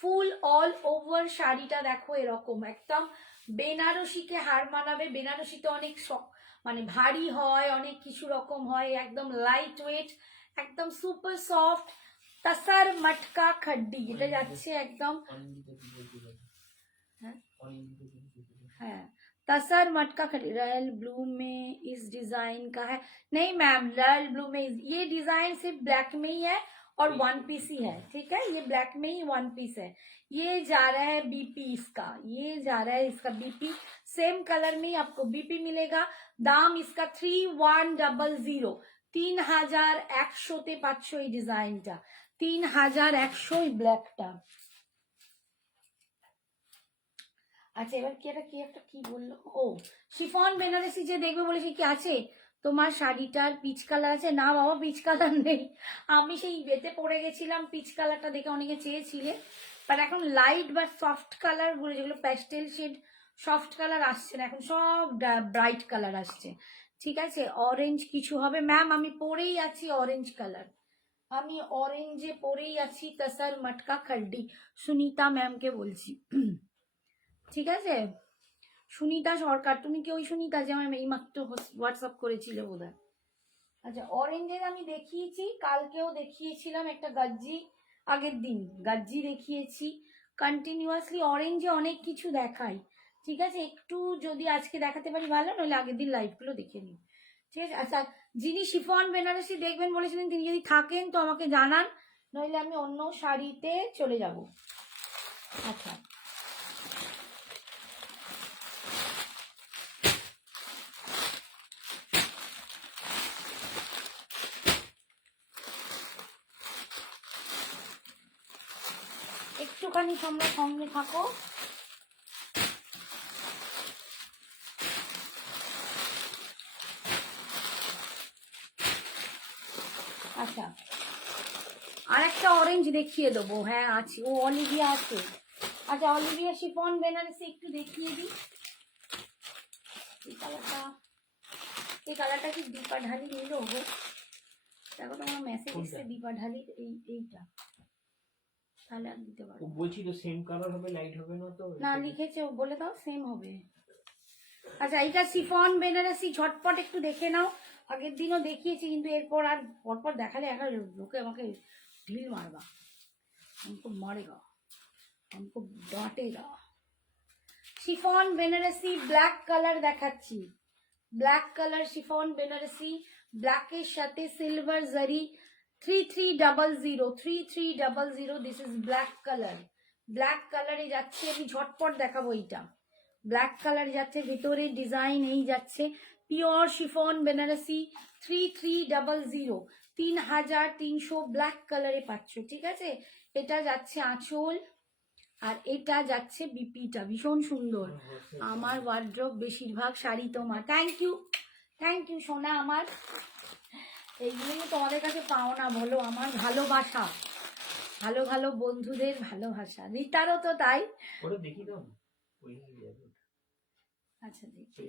ফুল অল ওভার শাড়িটা দেখো এরকম একদম বেনারসিকে হার মানাবে। বেনারসিতে অনেক মানে ভারী হয়, অনেক কিছু রকম হয়, একদম লাইট ওয়েট, একদম সুপার সফট तसर मटका खड्डी, এটা যাচ্ছে একদম। হ্যাঁ, तसर मटका खड्डी रॉयल ब्लू में इस डिजाइन का है। नहीं मैम, रॉयल ब्लू में ये डिजाइन सिर्फ ब्लैक में ही है और वन पीस ही है, ठीक है, ये ब्लैक में ही वन पीस है। ये जा रहा है बीपी इसका, ये जा रहा है इसका बीपी, सेम कलर में ही आपको बीपी मिलेगा। दाम इसका 3100, 3100তে পাচ্ছ এই ডিজাইনটা, 3100 ব্ল্যাকটা। আচ্ছা, এবার কি এটা কি একটা কি বললো, ও শিফন বেনারসি যে দেখবে বলেছে, কি আছে তোমার শাড়িটার পিচ কালার আছে? না বাবা, পিচ কালার নেই, আমি সেই বেতে পড়ে গেছিলাম, পিচ কালারটা দেখে অনেকে চেয়েছিলে, বাট এখন লাইট বা সফট কালার বলে, যেগুলো প্যাস্টেল শেড সফট কালার আসছে না, এখন সব ব্রাইট কালার আসছে, ঠিক আছে। অরেঞ্জ কিছু হবে ম্যাম, আমি পরেই আছি অরেঞ্জ কালার, আমি অরেঞ্জে পরেই আছি, তসর মটকা খাড্ডি, সুনিতা ম্যামকে বলছি, ঠিক আছে, সুনিতা সরকার, তুমি কি ওই সুনিতা যে আমার এই মাত্র হোয়াটসঅ্যাপ করেছিলে বোধহয়? আচ্ছা, অরেঞ্জের আমি দেখিয়েছি, কালকেও দেখিয়েছিলাম একটা গাজ্জি, আগের দিন গাজ্জি দেখিয়েছি, কন্টিনিউয়াসলি অরেঞ্জে অনেক কিছু দেখাই, ঠিক আছে, একটু যদি আজকে দেখাতে পারি ভালো, নইলে আগের দিন লাইভগুলো দেখে নিই, ঠিক আছে। আচ্ছা, যিনি শিফন বেনারসি দেখবেন বলেছিলেন তিনি যদি থাকেন তো আমাকে জানান, নইলে আমি অন্য শাড়িতে চলে যাব। আচ্ছা, একটুখানি তোমরা সঙ্গে থাকো। আচ্ছা, আর একটা অরেঞ্জ দেখিয়ে দেবো। হ্যাঁ আছে, ও অলিভিয়া আছে। আচ্ছা, অলিভিয়া শিফন বেনারসি একটু দেখিয়ে দিই। এই কালারটা কি দীপা ঢালি নিল গো? দেখো তোমার মেসেজ এসছে দীপা ঢালির এইটা, তাহলে আর দিতে পারবো। বলছি তো সেম কালার হবে, লাইট হবে না তো? না লিখেছে, বলে দাও সেম হবে। আচ্ছা, এইটা শিফন বেনারসি, ঝটপট একটু দেখে নাও। আগের দিনও দেখিয়েছি, কিন্তু এরপর আর পরপর দেখালে এখন লোকে আমাকে ঢিল মারবা, हमको मारेगा, हमको डांटेगा। শিফন বেনারসি ব্ল্যাক কালার দেখাচ্ছি। ব্ল্যাক কালার শিফন বেনারসি, ব্ল্যাকের সাথে সিলভার জারি, 3300 this is black colour. Black কালারে যাচ্ছে, আমি ঝটপট দেখাবো। এইটা ব্ল্যাক কালার যাচ্ছে, ভিতরে ডিজাইন এই যাচ্ছে। পিওর শিফন বেনারসি 3300, 3300 ব্ল্যাক কালারে পাচ্ছ, ঠিক আছে। এটা যাচ্ছে আঁচল, আর এটা যাচ্ছে বিপিটা, ভীষণ সুন্দর। আমার ওয়ার্ড্রোব বেশিরভাগ শাড়ি তোমার। থ্যাংক ইউ সোনা আমার। এইগুলো তোমাদের কাছে পাও না বলো, আমার ভালোবাসা, ভালো ভালো বন্ধুদের ভালোবাসা। রিতারও তো তাই। ওটা দেখি দাও না, ওই হয়ে যাবে। আচ্ছা দেখি,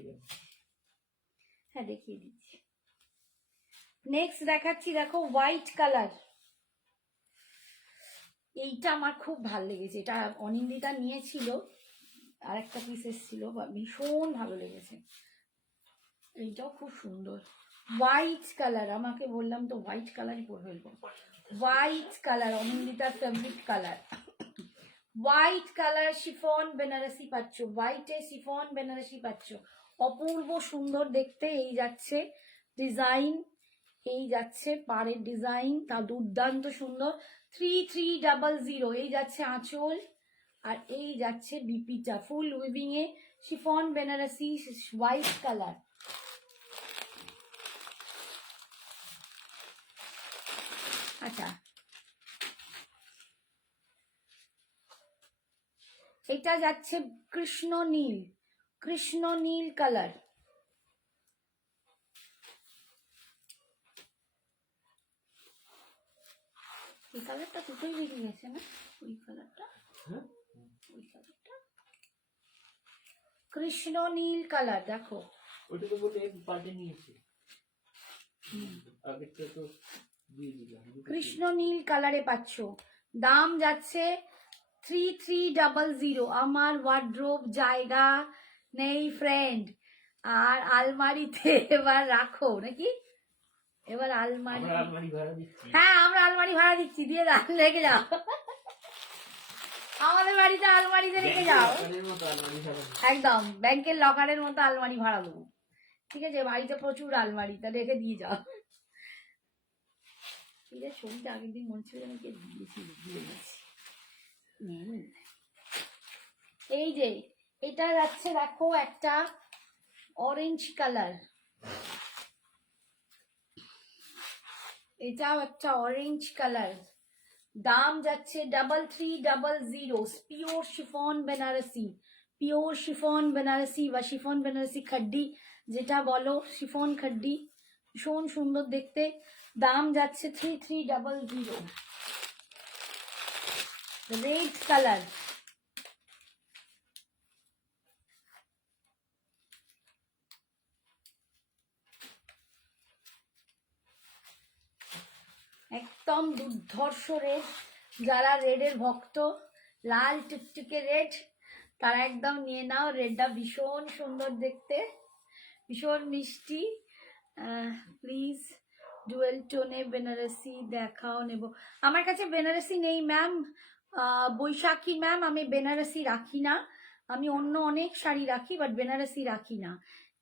হ্যাঁ দেখিয়ে দিচ্ছি। নেক্সট দেখাচ্ছি, দেখো হোয়াইট কালার। এইটা আমার খুব ভালো লেগেছে, এটা অনিন্দিতা নিয়েছিল, আর একটা পিস এসেছিল, ভীষণ ভালো লেগেছে। এইটাও খুব সুন্দর, হোয়াইট কালার। আমাকে বললাম তো হোয়াইট কালারই পরে ফেলবো। হোয়াইট কালার অনিন্দিতার favourite colour. White colour chiffon Benarasi পাচ্ছ, হোয়াইটে শিফন বেনারসি পাচ্ছ, অপূর্ব সুন্দর দেখতে। এই যাচ্ছে ডিজাইন, এই যাচ্ছে পাড়ের ডিজাইন, তা দুর্দান্ত সুন্দর। 3300, এই যাচ্ছে আঁচল, আর এই যাচ্ছে বিপিটা ফুল উইভিং এ শিফন বেনারসি হোয়াইট কালার। আচ্ছা, এটা যাচ্ছে কৃষ্ণ নীল কালার। এই কালারটা দুটোই বেরিয়ে গেছে না, ওই কালারটা, ওই কালারটা কৃষ্ণ নীল কালার। দেখো ওটা তো বলে পাল্টে নিয়েছে, আগেরটা তো দিয়ে দিলাম। কৃষ্ণ নীল কালারে পাচ্ছ, দাম যাচ্ছে 3300। আমার ওয়ার্ড্রোব জায়গা নেই ফ্রেন্ড, আর আলমারিতে এবার রাখো নাকি, এবার আলমারি। হ্যাঁ আমরা আলমারি ভাড়া দিচ্ছি, দিয়ে রেখে যাও, আমাদের বাড়িতে আলমারিতে রেখে যাও, একদম ব্যাংকের লকারের মতো আলমারি ভাড়া দেবো, ঠিক আছে। বাড়িতে প্রচুর আলমারি, তা রেখে দিয়ে যাও। ছবিটা আগের দিন মনে ছিল আমাকে দিয়েছি, দিয়ে গেছি। এই যে এটা যাচ্ছে, দেখো একটা অরেঞ্জ কালার, এটাও একটা অরেঞ্জ কালার। দাম যাচ্ছে 3300। পিওর শিফন বেনারসি বা শিফন বেনারসি খাড্ডি যেটা বলো, শিফন খাড্ডি, ভীষণ সুন্দর দেখতে। দাম যাচ্ছে 3300। রেড কালার, একদম দুর্ধর্ষ রেড। যারা রেডের ভক্ত, লাল টুকটুকে রেড, তারা একদম নিয়ে নাও। রেডটা ভীষণ সুন্দর দেখতে, ভীষণ মিষ্টি। প্লিজ ডুয়েল টোনে বেনারসি দেখাও, নেব। আমার কাছে বেনারসি নেই ম্যাম, বৈশাখী ম্যাম, আমি বেনারসি রাখি না। আমি অন্য অনেক শাড়ি রাখি, বাট বেনারসি রাখি না।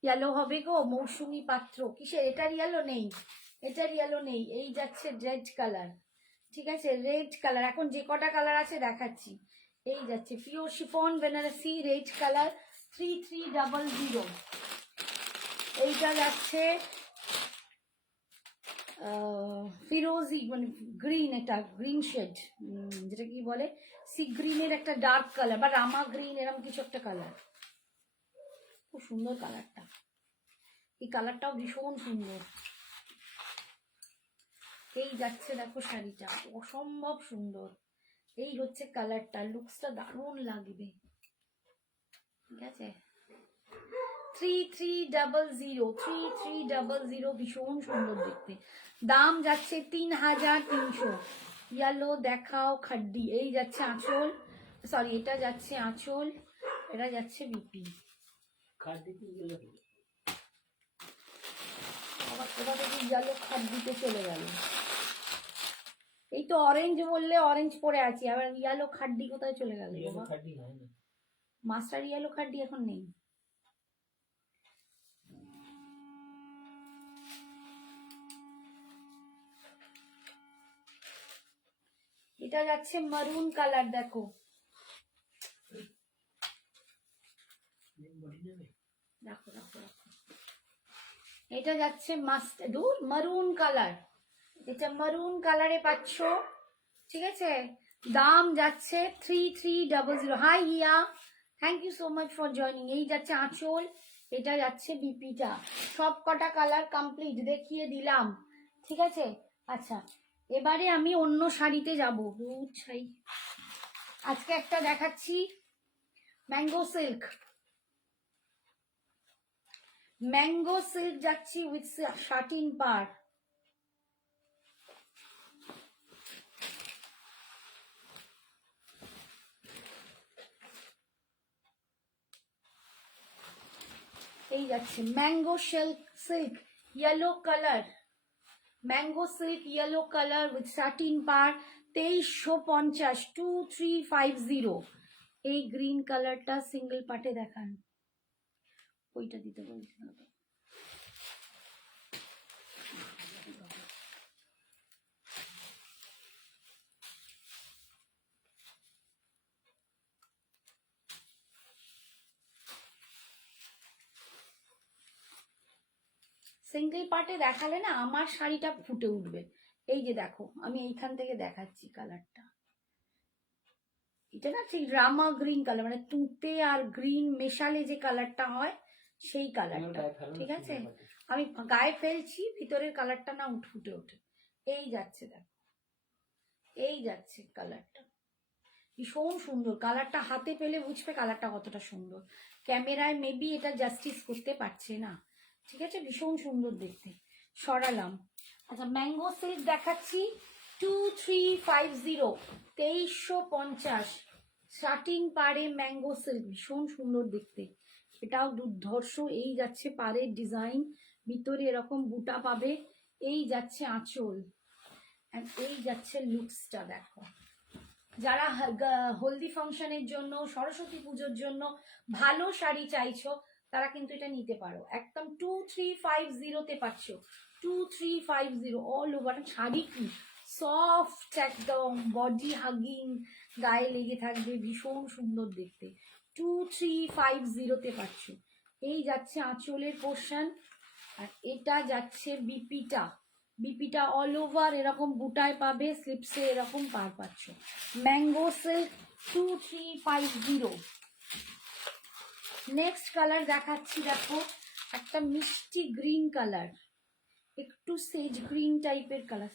ইয়েলো হবে গো, মৌসুমি পাত্র কিসের, এটার ইয়েলো নেই, এটার ইয়েলো নেই। এই যাচ্ছে রেড কালার, ঠিক আছে, রেড কালার। এখন যে কটা কালার আছে দেখাচ্ছি। এই যাচ্ছে pure chiffon Benarasi red colour 3300। এইটা যাচ্ছে ফিরোজি, মানে গ্রিন, এটা গ্রিন শেড, যেটা কি বলে সি গ্রিনের একটা ডার্ক কালার বা রামা গ্রিন এরকম কিছু একটা কালার, খুব সুন্দর কালারটা। এই কালারটাও ভীষণ সুন্দর। এই যাচ্ছে দেখো শাড়িটা, অসম্ভব সুন্দর। এই হচ্ছে কালারটা, লুকসটা দারুণ লাগবে। ঠিক আছে, 3300 ভীষণ সুন্দর দেখতে। দাম যাচ্ছে 3300। ইয়েলো দেখাও খাড্ডি। এই যাচ্ছে আঁচল, সরি এটা যাচ্ছে আঁচল, এটা যাচ্ছে বিপি। খাদ্য কি গেলে আবার কোথা থেকে ইয়েলো খাড্ডিতে চলে গেল। এই তো অরেঞ্জ বললে অরেঞ্জ পরে আছি, আবার ইয়েলো খাড্ডি কোথায় চলে গেল? ইয়েলো খাদ্য হয় না। মাস্টার ইয়েলো খাড্ডি এখন নেই। এটা যাচ্ছে মারুন কালার, দেখো বডি নেবে রাখো রাখো রাখো। এটা যাচ্ছে মারুন কালার, এটা মারুন কালারে পাচ্ছ। ঠিক আছে, দাম যাচ্ছে 3300। Hi Hiya, thank you so much for joining. এই যাচ্ছে আঁচল, এটা যাচ্ছে বিপিটা। সব কটা কালার কমপ্লিট দেখিয়ে দিলাম। ঠিক আছে, আচ্ছা এবারে আমি অন্য শাড়িতে যাব। আজকে একটা দেখাচ্ছি ম্যাঙ্গো সিল্ক। ম্যাঙ্গো সিল্ক যাচ্ছি উইথ শাটিন পার। এই যাচ্ছে mango silk yellow colour, mango silk yellow colour with satin পার, 2350, 2350। এই গ্রিন কালারটা সিঙ্গেল পার্টে দেখান, ওইটা দিতে বলছিল তো। সিঙ্গেল পার্টে দেখালে না আমার শাড়িটা ফুটে উঠবে। এই যে দেখো আমি এইখান থেকে দেখাচ্ছি কালারটা, এটা না সেই রামা গ্রিন কালার, মানে তুঁতে আর গ্রিন মেশালে যে কালারটা হয় সেই কালারটা। ঠিক আছে, আমি গায়ে ফেলছি, ভিতরের কালারটা না ফুটে ওঠে। এই যাচ্ছে দেখো, এই যাচ্ছে কালারটা, ভীষণ সুন্দর কালারটা। হাতে পেলে বুঝবে কালারটা কতটা সুন্দর। ক্যামেরায় মেবি এটা জাস্টিস করতে পারছে না। ঠিক আছে, ভীষণ সুন্দর দেখতে। সরালাম। আচ্ছা ম্যাঙ্গো সিল্ক দেখাচ্ছি 2350, 2350 শাটিন পাড়ে ম্যাঙ্গো সিল্ক, ভীষণ সুন্দর দেখতে। এটাও দুর্ধর্ষ। এই যাচ্ছে পাড়ের ডিজাইন, ভিতরে এরকম বুটা পাবে। এই যাচ্ছে আঁচল, এই যাচ্ছে লুকসটা দেখো। যারা হলদি ফাংশনের জন্য, সরস্বতী পুজোর জন্য ভালো শাড়ি চাইছো তারা কিন্তু এটা নিতে পারো। একদম 2350 পাচ্ছ, 2350 অল ওভার। শাড়ি কি সফট, একদম বডি হাগিং, গায়ে লেগে থাকবে, ভীষণ সুন্দর দেখতে। 2350 পাচ্ছ। এই যাচ্ছে আঁচলের পোর্শন, আর এটা যাচ্ছে বিপিটা। বিপিটা অল ওভার এরকম বুটায় পাবে, স্লিপসে এরকম পার পাচ্ছ। Mango silk 2350। নেক্সট কালার দেখাচ্ছি, দেখো একটা মিষ্টি গ্রিন কালার, একটু সেজ গ্রিন টাইপের কালার।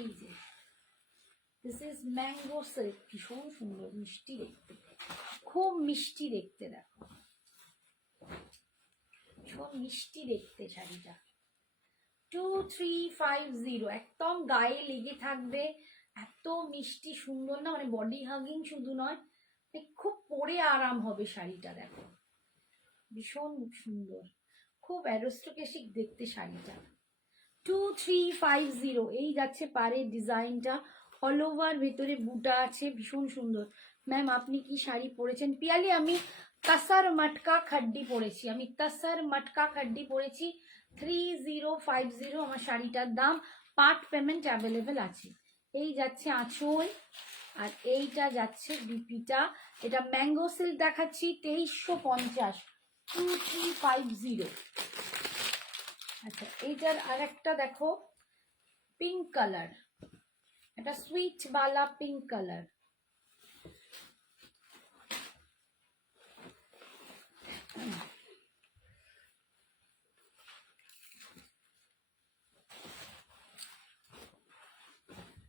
এই যে দিস ইজ ম্যাঙ্গো সিল্ক, ভীষণ সুন্দর মিষ্টি দেখতে, খুব মিষ্টি দেখতে। দেখো ভীষণ মিষ্টি দেখতে শাড়িটা। 2350 একদম গায়ে লেগে থাকবে, এত মিষ্টি সুন্দর না, মানে বডি হাগিং শুধু নয়, খুব পরে আরাম হবে শাড়িটা। দেখো ভীষণ সুন্দর, খুব অ্যারিস্টোক্রেটিক দেখতে শাড়িটা। 2350। এই যাচ্ছে পাড়ের ডিজাইনটা, অল ওভার ভেতরে বুটা আছে, ভীষণ সুন্দর। ম্যাম আপনি কি শাড়ি পরেছেন? পিয়ালি আমি তাসার মটকা খাড্ডি পরেছি, আমি তাসার মটকা খাড্ডি পরেছি। 3050 আমার শাড়িটার দাম। পার্ট পেমেন্ট অ্যাভেলেবেল আছে। এই যাচ্ছে আঁচল, আর এইটা যাচ্ছে বিপিটা। এটা ম্যাঙ্গো সিল্ক দেখাচ্ছি 2350, 2350। আচ্ছা, এইটার আরেকটা দেখো, পিঙ্ক কালার, এটা সুইট বালা পিঙ্ক কালার।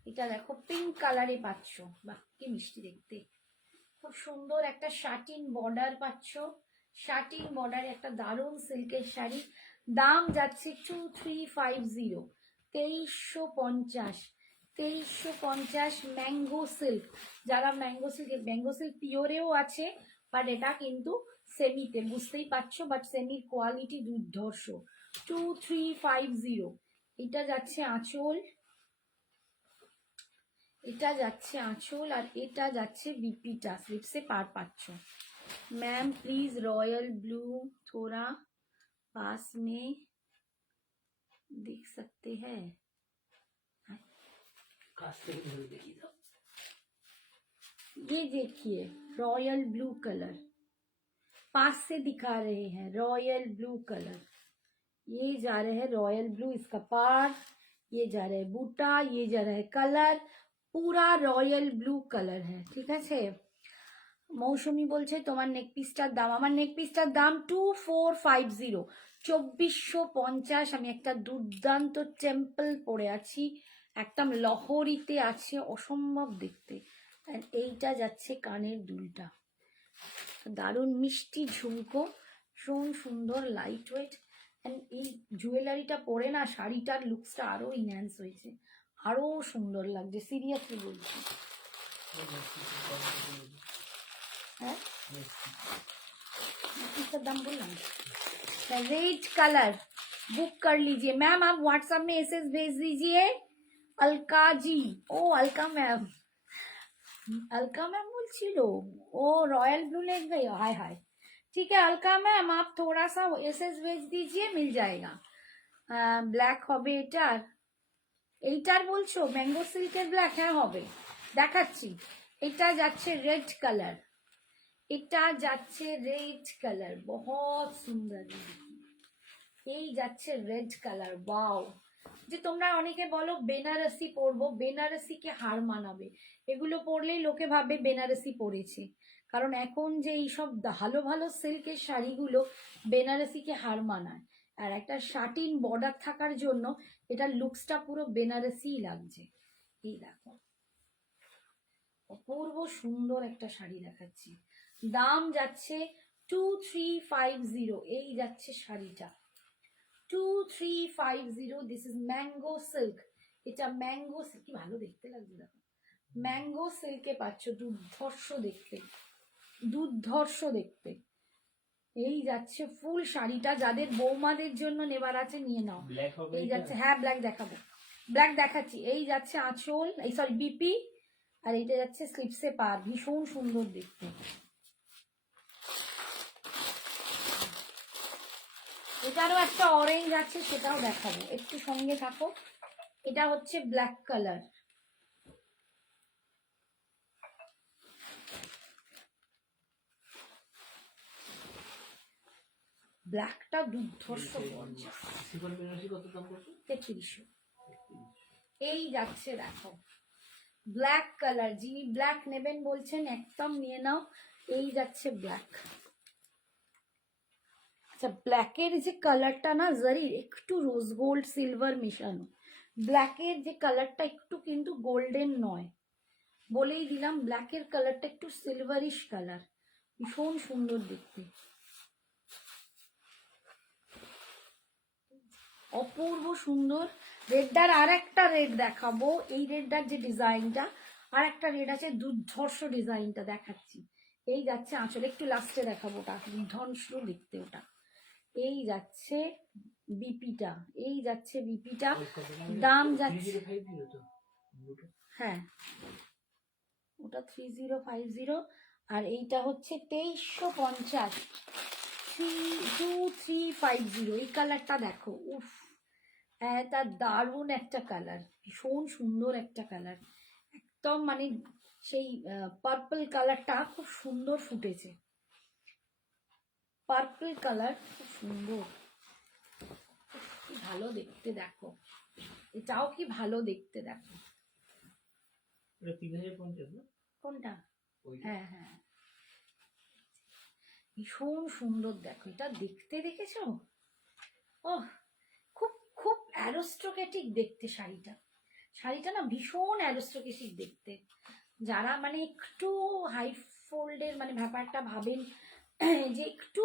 এটা দেখো পিঙ্ক কালারে পাচ্ছ, বাহ কি মিষ্টি দেখতে, খুব সুন্দর একটা শাটিন বর্ডার পাচ্ছ, শাটিন বর্ডারে একটা দারুণ সিল্কের শাড়ি। দাম যাচ্ছে 2350, 2350, 2350। ম্যাঙ্গো সিল্ক, যারা ম্যাঙ্গো সিল্ক পিওরেও আছে, বাট এটা কিন্তু সেমিতে, বুঝতেই পারছো, বাট সেমির কোয়ালিটি দুর্ধর্ষ। 2350। এটা যাচ্ছে আঁচল, এটা যাচ্ছে আঁচল, আর এটা যাচ্ছে বিপিটা, স্লিপসে পার পাচ্ছ। मैम प्लीज रॉयल ब्लू थोड़ा पास में दिख सकते हैं। কাছ থেকে ধরে দেখি দাও। ये देखिए रॉयल ब्लू कलर, पास से दिखा रहे हैं, रॉयल ब्लू कलर, ये जा रहे हैं रॉयल ब्लू, इसका पार, ये जा रहा है बूटा, ये जा रहा है कलर, पूरा रॉयल ब्लू कलर है। ठीक है, মৌসুমি বলছে তোমার নেক পিসটার দাম, আমার নেক পিসটার দাম 2450, 2450। আমি একটা দুর্দান্ত টেম্পল পরে আছি, একদম লহরিতে আছে, অসম্ভব দেখতে। And এইটা যাচ্ছে কানের দুলটা, দারুণ মিষ্টি ঝুমকো, ভীষণ সুন্দর লাইট ওয়েট। অ্যান্ড এই জুয়েলারিটা পরে না শাড়িটার লুকসটা আরো ইনহ্যান্স হয়েছে, আরো সুন্দর লাগছে, সিরিয়াসলি বলছি। হ্যাঁ, इसका दाम बोलना, रेड कलर बुक कर लीजिए मैम, आप व्हाट्सएप में एसएस भेज दीजिए। अलका जी, ओ अलका मैम, अलका मैम बोल ओ रॉयल ब्लू ले गई, हाय हाय। ठीक है अलका मैम, आप थोड़ा सा एसएस भेज दीजिए, मिल जाएगा। ব্ল্যাক হবে এটার, এইটার বলছো ম্যাঙ্গো সিল্কের ব্ল্যাক? হ্যাঁ হবে, দেখাচ্ছি। এটা যাচ্ছে রেড কালার, এটা যাচ্ছে রেড কালার, বহুত সুন্দর, এই যাচ্ছে রেড কালার। ওয়াও, যে তোমরা অনেকে বলো বেনারসি পরবো, বেনারসিকে হার মানাবে, এগুলো পরলেই লোকে ভাবে বেনারসি পরেছে, কারণ এখন যে এইসব ভালো ভালো সিল্কের শাড়িগুলো বেনারসিকে হার মানায়, আর একটা শাটিন বর্ডার থাকার জন্য এটার লুকসটা পুরো বেনারসিই লাগছে। এই দেখো অপূর্ব সুন্দর একটা শাড়ি দেখাচ্ছি, দাম যাচ্ছে 2350, এই যাচ্ছে শাড়িটা 2350। দিস ইজ ম্যাঙ্গো সিল্ক, এটা ম্যাঙ্গো সিল্ক, কি ভালো দেখতে লাগছে দেখো, ম্যাঙ্গো সিল্কে পাচ্ছ, দুর্ধর্ষ দেখতে, দুর্ধর্ষ দেখতে। এই যাচ্ছে ফুল শাড়িটা, যাদের বৌমাদের জন্য নেবার আছে নিয়ে নাও। এই যাচ্ছে, হ্যাঁ ব্ল্যাক দেখাবো, ব্ল্যাক দেখাচ্ছি। এই যাচ্ছে আঁচল, এই সরি বিপি, আর এইটা যাচ্ছে স্লিপসে পার, ভীষণ সুন্দর দেখতে। এটারও একটা অরেঞ্জ আছে, সেটাও দেখাবো, একটু সঙ্গে থাকো। এটা হচ্ছে ব্ল্যাক কালার, ব্ল্যাকটা দুর্ধর্ষ, 3300। এই যাচ্ছে দেখো ব্ল্যাক কালার, যিনি ব্ল্যাক নেবেন বলছেন একদম নিয়ে নাও। এই যাচ্ছে ব্ল্যাক। আচ্ছা, ব্ল্যাকের যে কালারটা না জারি একটু রোজ গোল্ড সিলভার মেশানো, ব্ল্যাকের যে কালারটা একটু কিন্তু গোল্ডেন নয়, বলেই দিলাম, ব্ল্যাকের কালারটা একটু সিলভারিশ কালার, ভীষণ সুন্দর দেখতে, অপূর্ব সুন্দর। রেডটার আর একটা রেড দেখাবো, এই রেডটার যে ডিজাইনটা, আর একটা রেড আছে দুর্ধর্ষ, ডিজাইনটা দেখাচ্ছি। এই যাচ্ছে আঁচল, একটু লাস্টে দেখাবো, ওটা দুর্ধর্ষ দেখতে ওটা। এই যাচ্ছে বিপিটা, এই যাচ্ছে বিপিটা, দাম যাচ্ছে, হ্যাঁ ওটা 3050, আর এইটা হচ্ছে 2350, 2350। এই কালারটা দেখো, উফ এটা দারুণ একটা কালার, ভীষণ সুন্দর একটা কালার, একদম মানে সেই পার্পল কালারটা খুব সুন্দর ফুটেছে। পার্পল কালার, খুব সুন্দর, কি ভালো দেখতে দেখো, এটাও কি ভালো দেখতে দেখো। এটা 3050 না? কোনটা? ওইটা। হ্যাঁ হ্যাঁ, ভীষণ সুন্দর দেখো, এটা দেখতে দেখেছো? ওহ, খুব খুব অ্যারোস্ট্রোকেটিক দেখতে শাড়িটা। শাড়িটা না ভীষণ অ্যারোস্ট্রোকেটিক দেখতে। যারা মানে একটু হাই ফোল্ডের মানে ব্যাপারটা ভাবেন যে একটু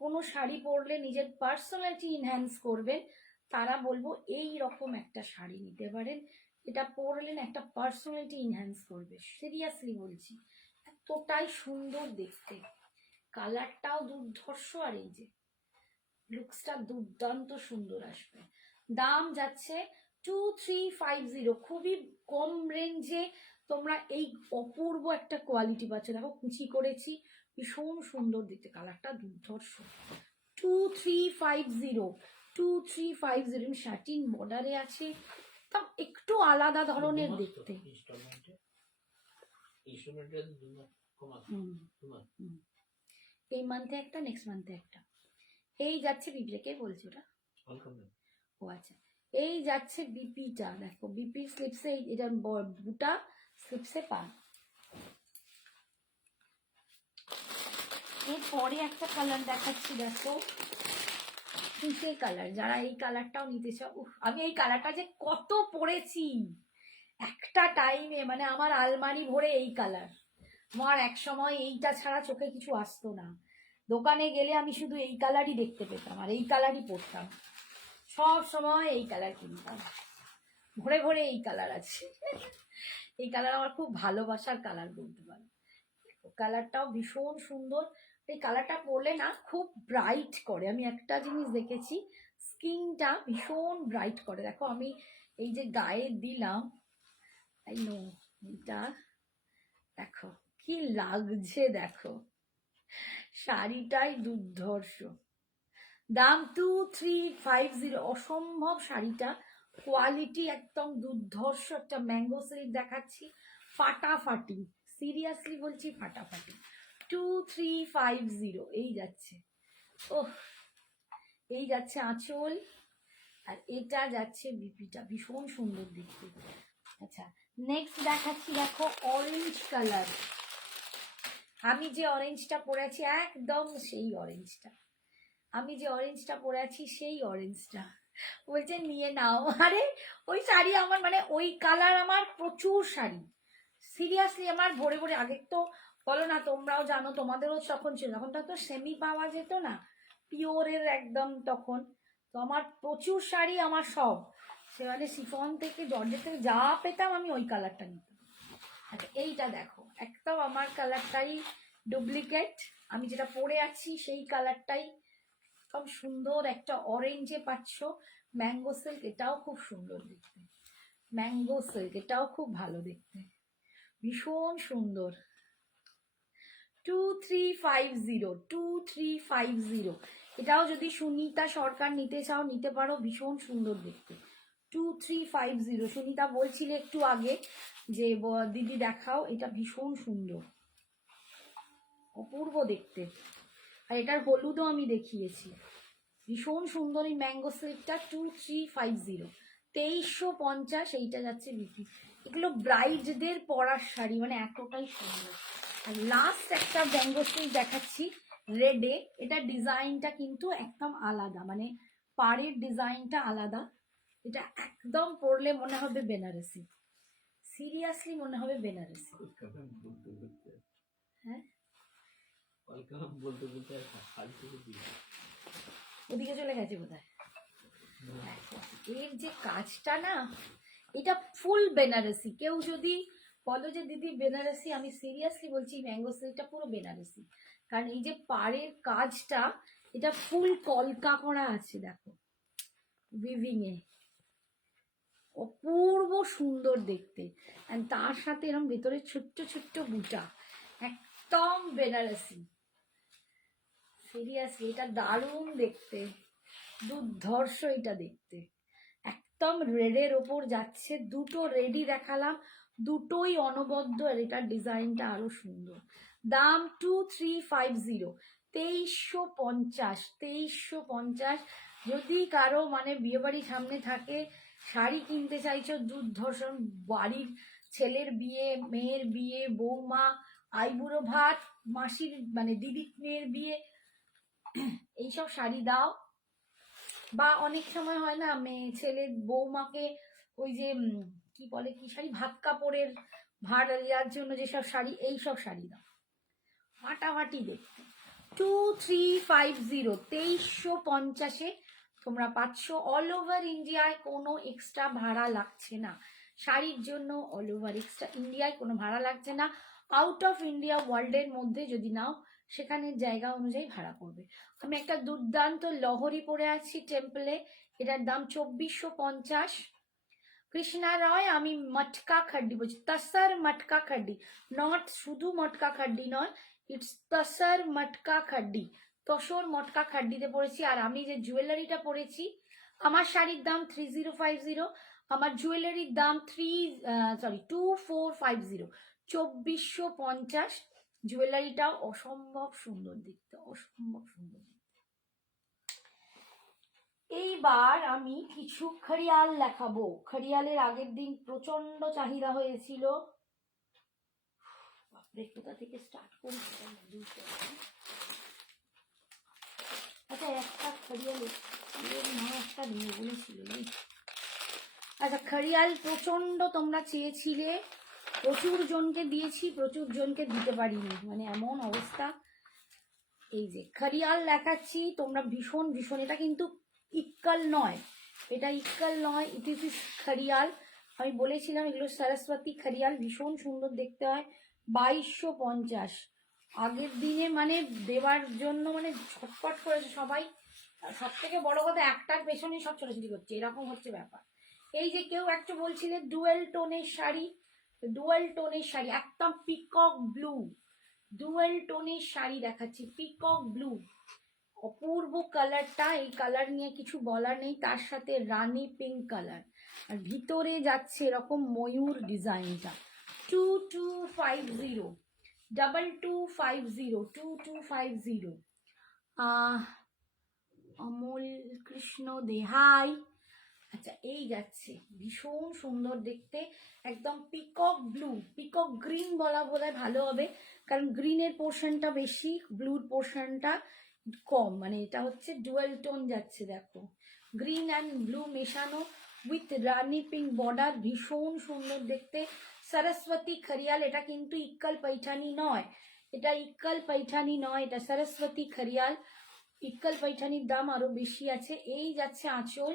কোনো শাড়ি পরলে নিজের পার্সোনালিটি ইনহ্যান্স করবেন, তারা বলবো এই রকম একটা শাড়ি নিতে পারেন। এটা পরলেন একটা পার্সোনালিটি ইনহ্যান্স করবে, সিরিয়াসলি বলছি, এতটাই সুন্দর দেখতে, কালারটাও দুর্ধর্ষ, আর এই যে লুকসটা দুর্দান্ত সুন্দর আসবে। দাম যাচ্ছে 2350, খুবই কম রেঞ্জে তোমরা এই অপূর্ব একটা কোয়ালিটি পাচ্ছ। দেখো কুচি করেছি, ভীষণ সুন্দর দেখতে, কালারটা দুর্ধর্ষ। 2350, 2350, শার্টিন বর্ডারে আছে, তা একটু আলাদা ধরনের দেখতে। এই মান্থে একটা, নেক্সট মান্থে একটা। এই যাচ্ছে বিপিকে বলছি ওটা, ও আচ্ছা, এই যাচ্ছে বিপিটা, দেখো বিপি স্লিপসে এটা বুটা স্লিপসে পান। এরপরে একটা কালার দেখাচ্ছি, দেখো তুষে কালার, যারা এই কালারটাও নিতে চাও, আমি এই কালারটা যে কত পরেছি একটা টাইমে, মানে আমার আলমারি ভরে এই কালার। আমার এক সময় এইটা ছাড়া চোখে কিছু আসতো না, দোকানে গেলে আমি শুধু এই কালারই দেখতে পেতাম আর এই কালারই পরতাম, সব সময় এই কালার কিনতাম, ভরে ভরে এই কালার আছে। এই কালার আমার খুব ভালোবাসার কালার বলতে পারো। কালারটাও ভীষণ সুন্দর, এই কালারটা পরলে না খুব ব্রাইট করে, আমি একটা জিনিস দেখেছি, স্কিনটা ভীষণ ব্রাইট করে। দেখো আমি এই যে গায়ে দিলাম, আই নো, এটা দেখো কি লাগছে, দেখো শাড়িটাই দুর্ধর্ষ। দাম 2350, অসম্ভব শাড়িটা, কোয়ালিটি একদম দুর্ধর্ষ, একটা ম্যাঙ্গো সিল্ক দেখাচ্ছি, ফাটাফাটি, সিরিয়াসলি বলছি ফাটাফাটি। 2350 এই যাচ্ছে, ওহ, এই যাচ্ছে আঁচল, আর এটা যাচ্ছে বিপিটা, ভীষণ সুন্দর দেখতে। আচ্ছা, নেক্সট দেখাচ্ছি, দেখো অরেঞ্জ কালার, আমি যে অরেঞ্জটা পরেছি একদম সেই অরেঞ্জটা, আমি যে অরেঞ্জটা পরে আছি সেই অরেঞ্জটা, বলছে নিয়ে নাও। আরে ওই শাড়ি আমার, মানে ওই কালার আমার প্রচুর শাড়ি, সিরিয়াসলি আমার ভরে ভরে। আগে তো বলো না, তোমরাও জানো, তোমাদেরও তখন ছিল, তখন তো সেমি পাওয়া যেত না, পিওরের একদম তখন, তো আমার প্রচুর শাড়ি, আমার সব সে মানে শিফন থেকে জর্জেট থেকে যা পেতাম আমি ওই কালারটা নিতাম। আচ্ছা, এইটা দেখো একদম আমার কালারটাই ডুপ্লিকেট, আমি যেটা পরে আছি সেই কালারটাই, খুব সুন্দর একটা অরেঞ্জে পাচ্ছ, ম্যাঙ্গো সিল্ক, এটাও খুব সুন্দর দেখতে, ম্যাঙ্গো সিল্ক এটাও খুব ভালো দেখতে, ভীষণ সুন্দর। 2350, 2350, এটাও যদি সুনিতা সরকার নিতে চাও নিতে পারো, ভীষণ সুন্দর দেখতে। 2350, সুনিতা বলছিলে একটু আগে যে দিদি দেখাও, এটা ভীষণ সুন্দর, অপূর্ব দেখতে, আর এটার হলুদও আমি দেখিয়েছি, ভীষণ সুন্দর এই ম্যাঙ্গো সিল্কটা। 2350, 2350, এইটা যাচ্ছে বিক্রি। এগুলো ব্রাইডদের পরার শাড়ি, মানে এতটাই সুন্দর। আর লাস্ট একটা ম্যাঙ্গো সিল্ক দেখাচ্ছি রেডে, এটা ডিজাইনটা কিন্তু একদম আলাদা, মানে পাড়ের ডিজাইনটা আলাদা, এটা একদম পরলে মনে হবে বেনারসি, সিরিয়াসলি মনে হবে বেনারসি। হ্যাঁ, ওদিকে চলে গেছে বোধহয়। এর যে কাজটা না, এটা ফুল বেনারসি, কেউ যদি বলো যে দিদি বেনারসি, আমি সিরিয়াসলি বলছি ম্যাঙ্গো সিল্কটা পুরো বেনারসি, কারণ এই যে পাড়ের কাজটা, এটা ফুল কলকা করা আছে, দেখো উইভিং এ, অপূর্ব সুন্দর দেখতে, আর তার সাথে এরকম ভেতরে ছোট্ট ছোট্ট বুটা, একদম বেনারসি, সিরিয়াসলি এটা দারুণ দেখতে, দুর্ধর্ষ এটা দেখতে, একদম রেডের ওপর যাচ্ছে, দুটো রেডি দেখালাম, দুটোই অনবদ্য, আর এটার ডিজাইনটা আরো সুন্দর। দাম 2350, 2350, 2350। যদি কারো মানে বিয়ে বাড়ি সামনে থাকে, শাড়ি কিনতে চাইছো দুর্ধর্ষণ, বাড়ির ছেলের বিয়ে, মেয়ের বিয়ে, বৌমা, আইবুড়ো ভাত, মাসির মানে দিদির মেয়ের বিয়ে, এইসব শাড়ি দাও। বা অনেক সময় হয় না, মেয়ে ছেলের বৌমাকে ওই যে কি বলে, কি শাড়ি, ভাত কাপড়ের ভাড় দেওয়ার জন্য যেসব শাড়ি, এইসব শাড়ি দাও, ফাটাফাটি দেখতে। 2350, 2350-এ তোমরা পাচ্ছ। অল ওভার ইন্ডিয়ায় কোনো এক্সট্রা ভাড়া লাগছে না শাড়ির জন্য, অল ওভার এক্সট্রা ইন্ডিয়ায় কোনো ভাড়া লাগছে না। আউট অফ ইন্ডিয়া ওয়ার্ল্ডের মধ্যে যদি নাও, সেখানে জায়গা অনুযায়ী ভাড়া পড়বে। আমি একটা দুর্দান্ত লহরি পরে আছি টেম্পলে, এটার দাম 2450। কৃষ্ণা রয়, আমি মটকা খাড্ডি বলছি, তসর মটকা খাড্ডি, নট শুধু মটকা খাড্ডি নয়, ইটস তসর মটকা খাড্ডি, তসর মটকা খাড্ডিতে পড়েছি। আর আমি যে জুয়েলারিটা পরেছি, আমার শাড়ির দাম 3050, আমার জুয়েলারির দাম 2450, 2450। জুয়েলারিটাও অসম্ভব সুন্দর দেখতে, অসম্ভব সুন্দর। এইবার আমি কিছু খড়িয়াল দেখাবো। খড়িয়ালের আগের দিন প্রচন্ড চাহিদা হয়েছিল। বাপরে, কোথা থেকে স্টার্ট করি আচ্ছা, একটা খড়িয়ালে একটা নিয়ে বলেছিল। আচ্ছা, খড়িয়াল প্রচন্ড তোমরা চেয়েছিলে, প্রচুর জনকে দিয়েছি, প্রচুর জনকে দিতে পারিনি, মানে এমন অবস্থা। এই যে খড়িয়াল দেখাচ্ছি, তোমরা ভীষণ ভীষণ, এটা কিন্তু ইক্কাল নয়, এটা ইক্কাল নয়, ইট ইজ খড়িয়াল। আমি বলেছিলাম এগুলো সরস্বতী খড়িয়াল, ভীষণ সুন্দর দেখতে হয়। 2250 আগের দিনে মানে দেওয়ার জন্য মানে ছটপট করেছে সবাই। সব থেকে বড় কথা, একটার পেছনে সব ছোটাছুটি করছে, এরকম হচ্ছে ব্যাপার। এই যে কেউ একটা বলছিলে ডুয়েল টোনের শাড়ি, ডুয়েল টোনের শাড়ি, একদম পিকক ব্লু, ডুয়েল টোনের শাড়ি দেখাচ্ছি, পিকক ব্লু, অপূর্ব কালারটা। এই কালার নিয়ে কিছু বলার নেই। তার সাথে রানী পিঙ্ক কালার, আর ভিতরে যাচ্ছে এরকম ময়ূর ডিজাইনটা। 2250, 2250, 2250। অমল কৃষ্ণ দেহাই। আচ্ছা, এই যাচ্ছে ভীষণ সুন্দর দেখতে, একদম পিকক ব্লু, পিকক গ্রিন বলা বোধহয় ভালো হবে, কারণ গ্রিনের পোর্শনটা বেশি, ব্লুর পোর্শনটা কম, মানে এটা হচ্ছে ডুয়েল টোন যাচ্ছে। দেখো, গ্রিন অ্যান্ড ব্লু মেশানো উইথ রানি পিঙ্ক বর্ডার, ভীষণ সুন্দর দেখতে। সরস্বতী খড়িয়াল, এটা কিন্তু ইক্কাল पैठानी নয়, এটা ইক্কাল पैठानी নয়, এটা সরস্বতী খড়িয়াল। ইক্কাল पैठानीর দাম আরো বেশি আছে। এই যাচ্ছে আঁচল,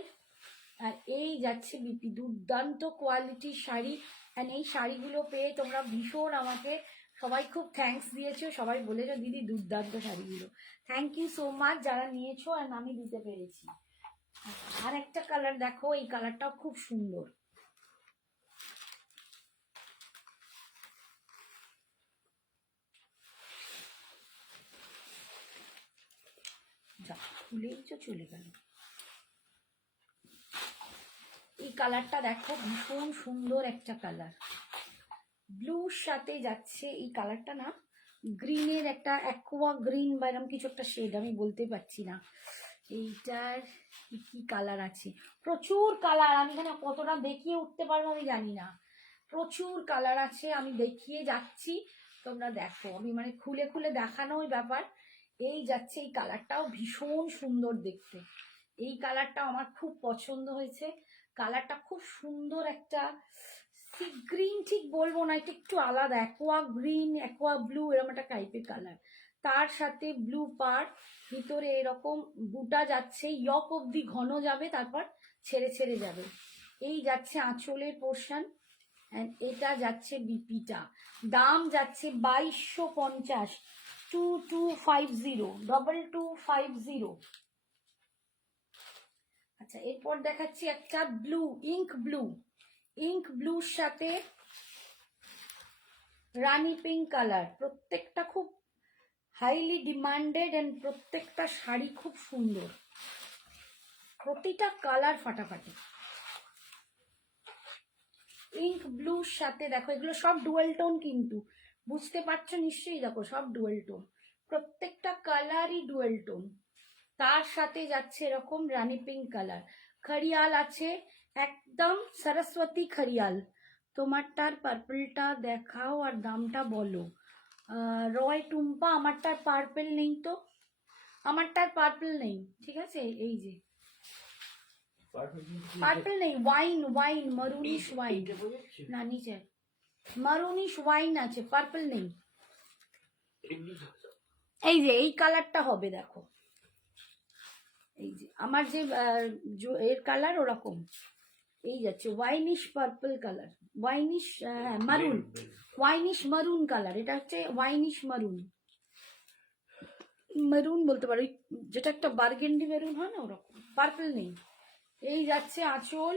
আর এই যাচ্ছে বিপি। দুর্দান্ত কোয়ালিটির শাড়ি, অ্যান্ড এই শাড়িগুলো পেয়ে তোমরা ভীষণ আমাকে সবাই খুব থ্যাঙ্কস দিয়েছো, সবাই বলেছো দিদি দুর্দান্ত শাড়িগুলো। থ্যাংক ইউ সো মাচ যারা নিয়েছো, অ্যান্ড আমি দিতে পেরেছি। আর একটা কালার দেখো, এই কালারটাও খুব সুন্দর। যা খুলেই তো চলে গেল। এই কালারটা দেখো, ভীষণ সুন্দর একটা কালার, ব্লুর সাথে যাচ্ছে। এই কালারটা না, গ্রিনের একটা অ্যাকোয়া গ্রিন বা এরকম কিছু একটা শেড, আমি বলতে পারছি না এইটার কি কালার আছে। প্রচুর কালার, আমি এখানে কতটা দেখিয়ে উঠতে পারবো আমি জানি না, প্রচুর কালার আছে, আমি দেখিয়ে যাচ্ছি, তোমরা দেখো। আমি মানে খুলে খুলে দেখানোই ব্যাপার। এই যাচ্ছে, এই কালারটাও ভীষণ সুন্দর দেখতে, এই কালারটা আমার খুব পছন্দ হয়েছে। কালারটা খুব সুন্দর, একটা সি গ্রিন ঠিক বলবো না, এটা একটু আলাদা, অ্যাকোয়া গ্রিন, অ্যাকোয়া ব্লু, এরকম একটা টাইপের কালার। তার সাথে ব্লু পার, ভিতরে এরকম বুটা যাচ্ছে, ইয়ক অব্দি ঘন যাবে, তারপর ছেড়ে ছেড়ে যাবে। এই যাচ্ছে আঁচলের পোর্শন, অ্যান্ড এটা যাচ্ছে বিপিটা। দাম যাচ্ছে 2250, 2250, 2250। আচ্ছা, এরপর দেখাচ্ছি একটা ব্লু, ইঙ্ক ব্লু, ইঙ্ক ব্লুর সাথে রানি পিঙ্ক কালার। প্রত্যেকটা খুব হাইলি ডিমান্ডেড, এন্ড প্রত্যেকটা শাড়ি খুব সুন্দর, প্রতিটা কালার ফাটাফাটি। ইঙ্ক ব্লুর সাথে দেখো, এগুলো সব ডুয়েল টোন, কিন্তু বুঝতে পারছো নিশ্চয়ই, দেখো সব ডুয়েল টোন, প্রত্যেকটা কালারই ডুয়েল টোন, তার সাথে যাচ্ছে এরকম রানী পিঙ্ক কালার, খড়িয়াল আছে একদম সরস্বতী খড়িয়াল। তোমারটার পার্পলটা দেখাও আর দামটা বলো। রয় টুম্পা, আমারটার পার্পল নেই তো, আমারটার পার্পল নেই, ঠিক আছে? এই যে পার্পল নেই, ওয়াইন ওয়াইন মারুনিশ ওয়াইন, না নিচে মারুনিশ ওয়াইন আছে, পার্পল নেই। এই যে এই কালারটা হবে, দেখো এই যে আমার যে এর কালার ওরকম, এই যাচ্ছে ওয়াইনিশ পার্পল কালার, ওয়াইনিশ মারুন, ওয়াইনিশ মারুন কালার, এটা হচ্ছে ওয়াইনিশ মারুন, মেরুন বলতে পারো, যেটা একটা বার্গেন্ডি মেরুন হয় না ওরকম। পার্পল নেই। এই যাচ্ছে আঁচল,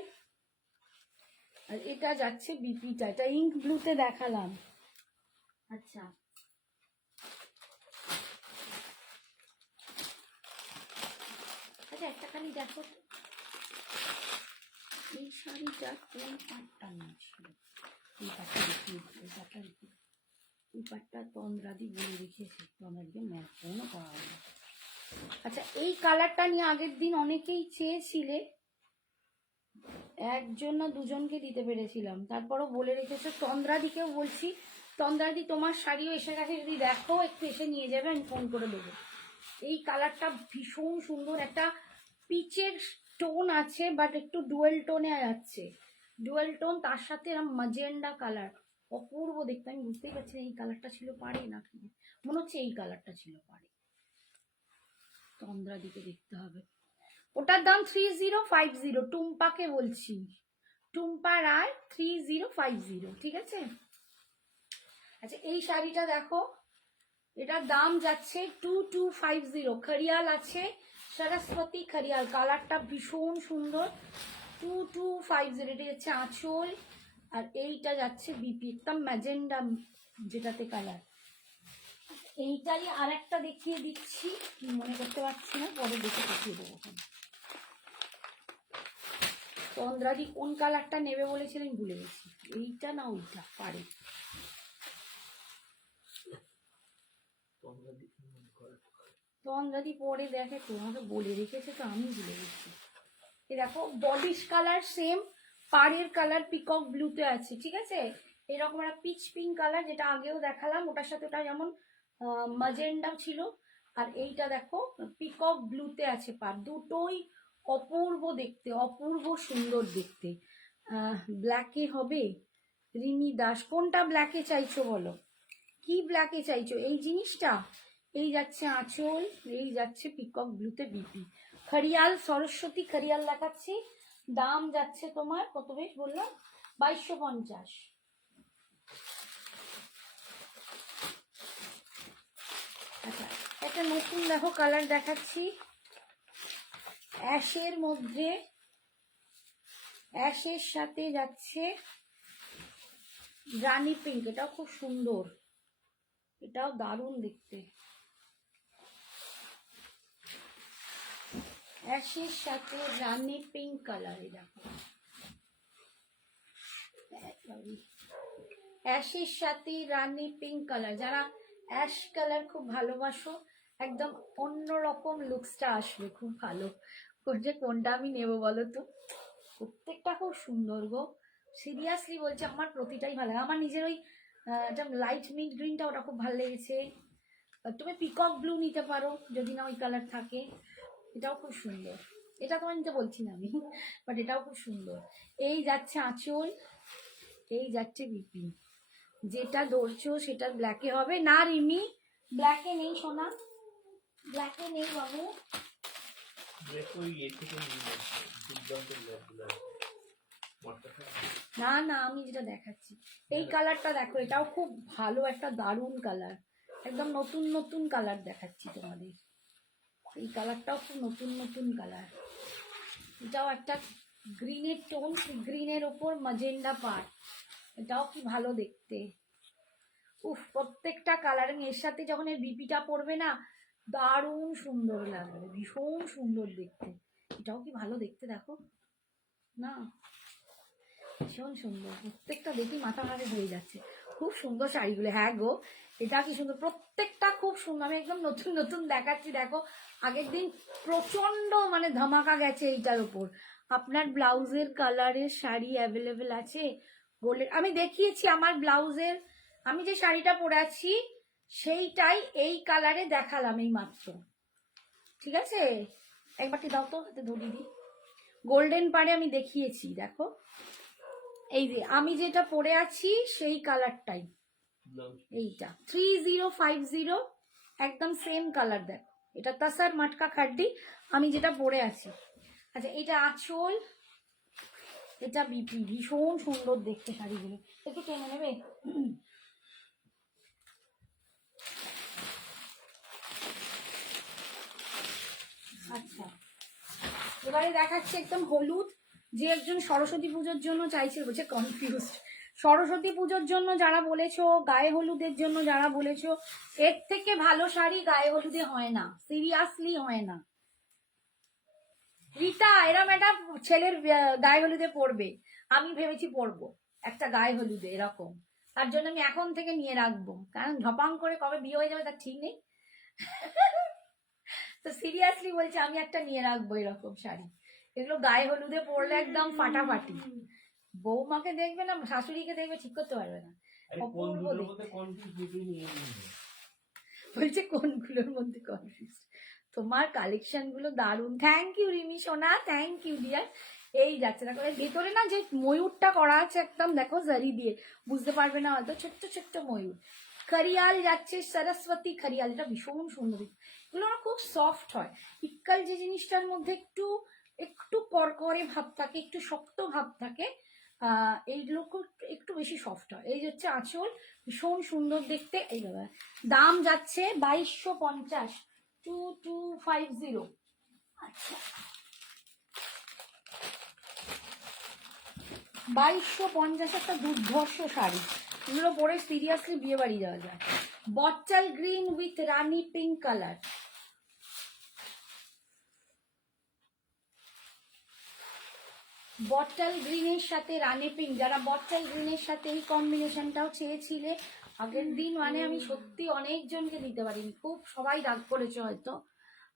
আর এটা যাচ্ছে বিপিটা, এটা ইঙ্ক ব্লুতে দেখালাম। আচ্ছা আচ্ছা একটা খালি দেখো তো, এই শাড়িটা কোন পাটটা নিয়েছিল, এই পাটটা দেখিয়ে, এই পাটটা দেখি, এই পাটটা তন্দ্রাদি বলে রেখেছে, তন্দ্রাদিকে ফোনও করা হলো। আচ্ছা এই কালারটা নিয়ে আগের দিন অনেকেই চেয়েছিলে, একজন না দুজনকে দিতে পেরেছিলাম, তারপরও বলে রেখেছো। তন্দ্রাদিকেও বলছি, তন্দ্রাদি তোমার শাড়িও এসে গেছে, যদি দেখো একটু এসে নিয়ে যাবে, আমি ফোন করে দেবো। এই কালারটা ভীষণ সুন্দর, একটা পিচের টোন আছে বাট একটু ডুয়েল টোনে যাচ্ছে, ডুয়েল টোন, তার সাথে ম্যাজেন্ডা কালার, অপূর্ব দেখতে। আমি বুঝতেই পারছি না এই কালারটা ছিল পাড়ে নাকি, মনে হচ্ছে এই কালারটা ছিল পাড়ে। তন্দ্রাদিকে দেখতে হবে। ওটার দাম 3050, টুম্পাকে বলছি, টুম্পা রায় 3050, ঠিক আছে? আচ্ছা এই শাড়িটা দেখো, এটার দাম যাচ্ছে 2250, খড়িয়াল আছে, সরস্বতী খড়িয়াল, কালারটা ভীষণ সুন্দর, 2250, এটা যাচ্ছে আঁচল, আর এইটা যাচ্ছে বিপি, একদম ম্যাজেন্ডা যেটাতে কালার। এইটারই আর একটা দেখিয়ে দিচ্ছি, মনে করতে পারছি না, পরে দেখে দেখিয়ে দেবো। তন্দ্রাদি কোন কালারটা নেবে বলেছিলেন ভুলে গেছি, এইটা না ওইটা পারে। তন্দ্রাদি পরে দেখে, তোমাকে বলে রেখেছে তো, আমি ভুলে গেছি। এই দেখো বডিশ কালার সেম, পাড়ের কালার পিকক ব্লুতে আছে, ঠিক আছে? এরকম একটা পিচ পিঙ্ক কালার, যেটা আগেও দেখালাম, ওটার সাথে ওটা যেমন ম্যাজেন্ডা ছিল, আর এইটা দেখো পিকক ব্লুতে আছে পাড়, দুটোই অপূর্ব দেখতে, অপূর্ব সুন্দর দেখতে। ব্ল্যাকে হবে? রিমি দাস, কোনটা ব্ল্যাকে চাইছো বলো, কি ব্ল্যাকে চাইছো? এই জিনিসটা, এই যাচ্ছে আঁচল, এই যাচ্ছে পিকক ব্লুতে বিপি, খড়িয়াল সরস্বতী খড়িয়াল দেখাচ্ছি, দাম যাচ্ছে তোমার কত বেশ বললাম, 2250। আচ্ছা একটা নতুন দেখো কালার দেখাচ্ছি, অ্যাশের মধ্যে, অ্যাশের সাথে যাচ্ছে রানী পিঙ্ক, এটাও খুব সুন্দর, এটাও দারুণ দেখতে, অ্যাশের সাথে রানী পিঙ্ক কালার, দেখো অ্যাশের সাথে রানী পিঙ্ক কালার, যারা অ্যাশ কালার খুব ভালোবাসো, একদম অন্যরকম লুকসটা আসবে, খুব ভালো। যে কোনটা আমি নেবো বলো তো, প্রত্যেকটা খুব সুন্দর গো, সিরিয়াসলি বলছি, আমার প্রতিটাই ভালো লাগে। আমার নিজের ওই লাইট মিন্ট গ্রিনটা, ওটা খুব ভালো লেগেছে। তুমি পিকক ব্লু নিতে পারো যদি না ওই কালার থাকে, এটাও খুব সুন্দর, এটা তোমার নিতে বলছি না আমি, বাট এটাও খুব সুন্দর। এই যাচ্ছে আঁচল, এই যাচ্ছে বিপি, যেটা ধরছো সেটা ব্ল্যাকে হবে না রিমি, ব্ল্যাকে নেই সোনা, ব্ল্যাকে নেই বাবু। না না আমি যেটা দেখাচ্ছি, এই কালারটা দেখো, এটাও খুব ভালো, একটা দারুণ কালার, একদম নতুন নতুন কালার দেখাচ্ছি তোমাদের, এই কালারটাও খুব নতুন নতুন কালার, এটাও একটা গ্রিনের টোন, গ্রিনের ওপর ম্যাজেন্ডা পাড়, এটাও কি ভালো দেখতে। উফ প্রত্যেকটা কালারিং এর সাথে যখন এর বিপিটা পড়বে না, দারুণ সুন্দর লাগবে, ভীষণ সুন্দর দেখতে, এটাও কি ভালো দেখতে দেখো না, ভীষণ সুন্দর, প্রত্যেকটা দেখি মাথা ঘাটে হয়ে যাচ্ছে। খুব সুন্দর শাড়িগুলো, হ্যাঁ গো এটা কি সুন্দর, প্রত্যেকটা খুব সুন্দর। আমি একদম নতুন নতুন দেখাচ্ছি দেখো। আগের দিন প্রচন্ড মানে ধামাকা গেছে এইটার উপর। আপনার ব্লাউজের কালারের শাড়ি অ্যাভেলেবেল আছে? বলে আমি দেখিয়েছি আমার ব্লাউজের, আমি যে শাড়িটা পরে আছি সেইটাই এই কালারে দেখালাম এই মাত্র, ঠিক আছে? একবারটি দাও তো, হাতে ধরিয়ে দিই। গোল্ডেন পাড়ে আমি দেখিয়েছি দেখো, এই যে আমি যেটা পরে আছি সেই কালারটাই, এইটা 3050, একদম সেম কালার দেখো। এটা তাসার মাটকা খাড্ডি, আমি যেটা পরে আছি। আচ্ছা এটা আঁচল, এটা বিপি, ভীষণ সুন্দর দেখতে শাড়িগুলো। একটু টেনে নেবে? আচ্ছা এবারে দেখাচ্ছি একদম হলুদ, যে একজন সরস্বতী পুজোর জন্য চাইছে, বলছে কনফিউজ। সরস্বতী পুজোর জন্য যারা বলেছো, গায়ে হলুদের জন্য যারা বলেছো, এর থেকে ভালো শাড়ি গায়ে হলুদে হয় না, সিরিয়াসলি হয় না। রীতা এরম একটা ছেলের গায়ে হলুদে পরবে, আমি ভেবেছি পরবো একটা গায়ে হলুদে এরকম, তার জন্য আমি এখন থেকে নিয়ে রাখবো, কারণ ঝপাং করে কবে বিয়ে হয়ে যাবে তার ঠিক নেই। তো সিরিয়াসলি বলছি আমি একটা নিয়ে রাখবো এরকম শাড়ি, এগুলো গায়ে হলুদে পরলে একদম ফাটাফাটি। বৌমাকে দেখবে না শাশুড়িকে দেখবে, ঠিক করতে পারবে না, অপূর্ব দেখতে। বলছে কোনগুলোর মধ্যে কনফিউজ। তোমার কালেকশন গুলো দারুণ, থ্যাংক ইউ রিমি সোনা, থ্যাংক ইউ ডিয়ার। এই যাচ্ছে দেখো, এর ভেতরে না যে ময়ূরটা করা আছে একদম দেখো জারি দিয়ে, বুঝতে পারবে না হয়তো, ছোট্ট ছোট্ট ময়ূর। খরিয়াল যাচ্ছে, সরস্বতী খরিয়াল, এটা ভীষণ সুন্দর। এগুলো না খুব সফট হয়। ইক্কাল যে জিনিসটার মধ্যে একটু একটু করকরে ভাব থাকে, একটু শক্ত ভাব থাকে, এইগুলো একটু বেশি সফট হয়। এই হচ্ছে আঁচল, ভীষণ সুন্দর দেখতে। এই বাবা, দাম যাচ্ছে 2250, 2250। আচ্ছা 2250 একটা দুর্ধর্ষ শাড়ি, এগুলো পরে সিরিয়াসলি বিয়ে বাড়ি যাওয়া যায়। Bottle green with Rani pink colour, bottle গ্রিনের সাথে রানি পিঙ্ক, যারা বটল গ্রিনের সাথে এই কম্বিনেশনটাও চেয়েছিলে আগের দিন, মানে আমি সত্যি অনেকজনকে দিতে পারিনি, খুব সবাই রাগ করেছে হয়তো।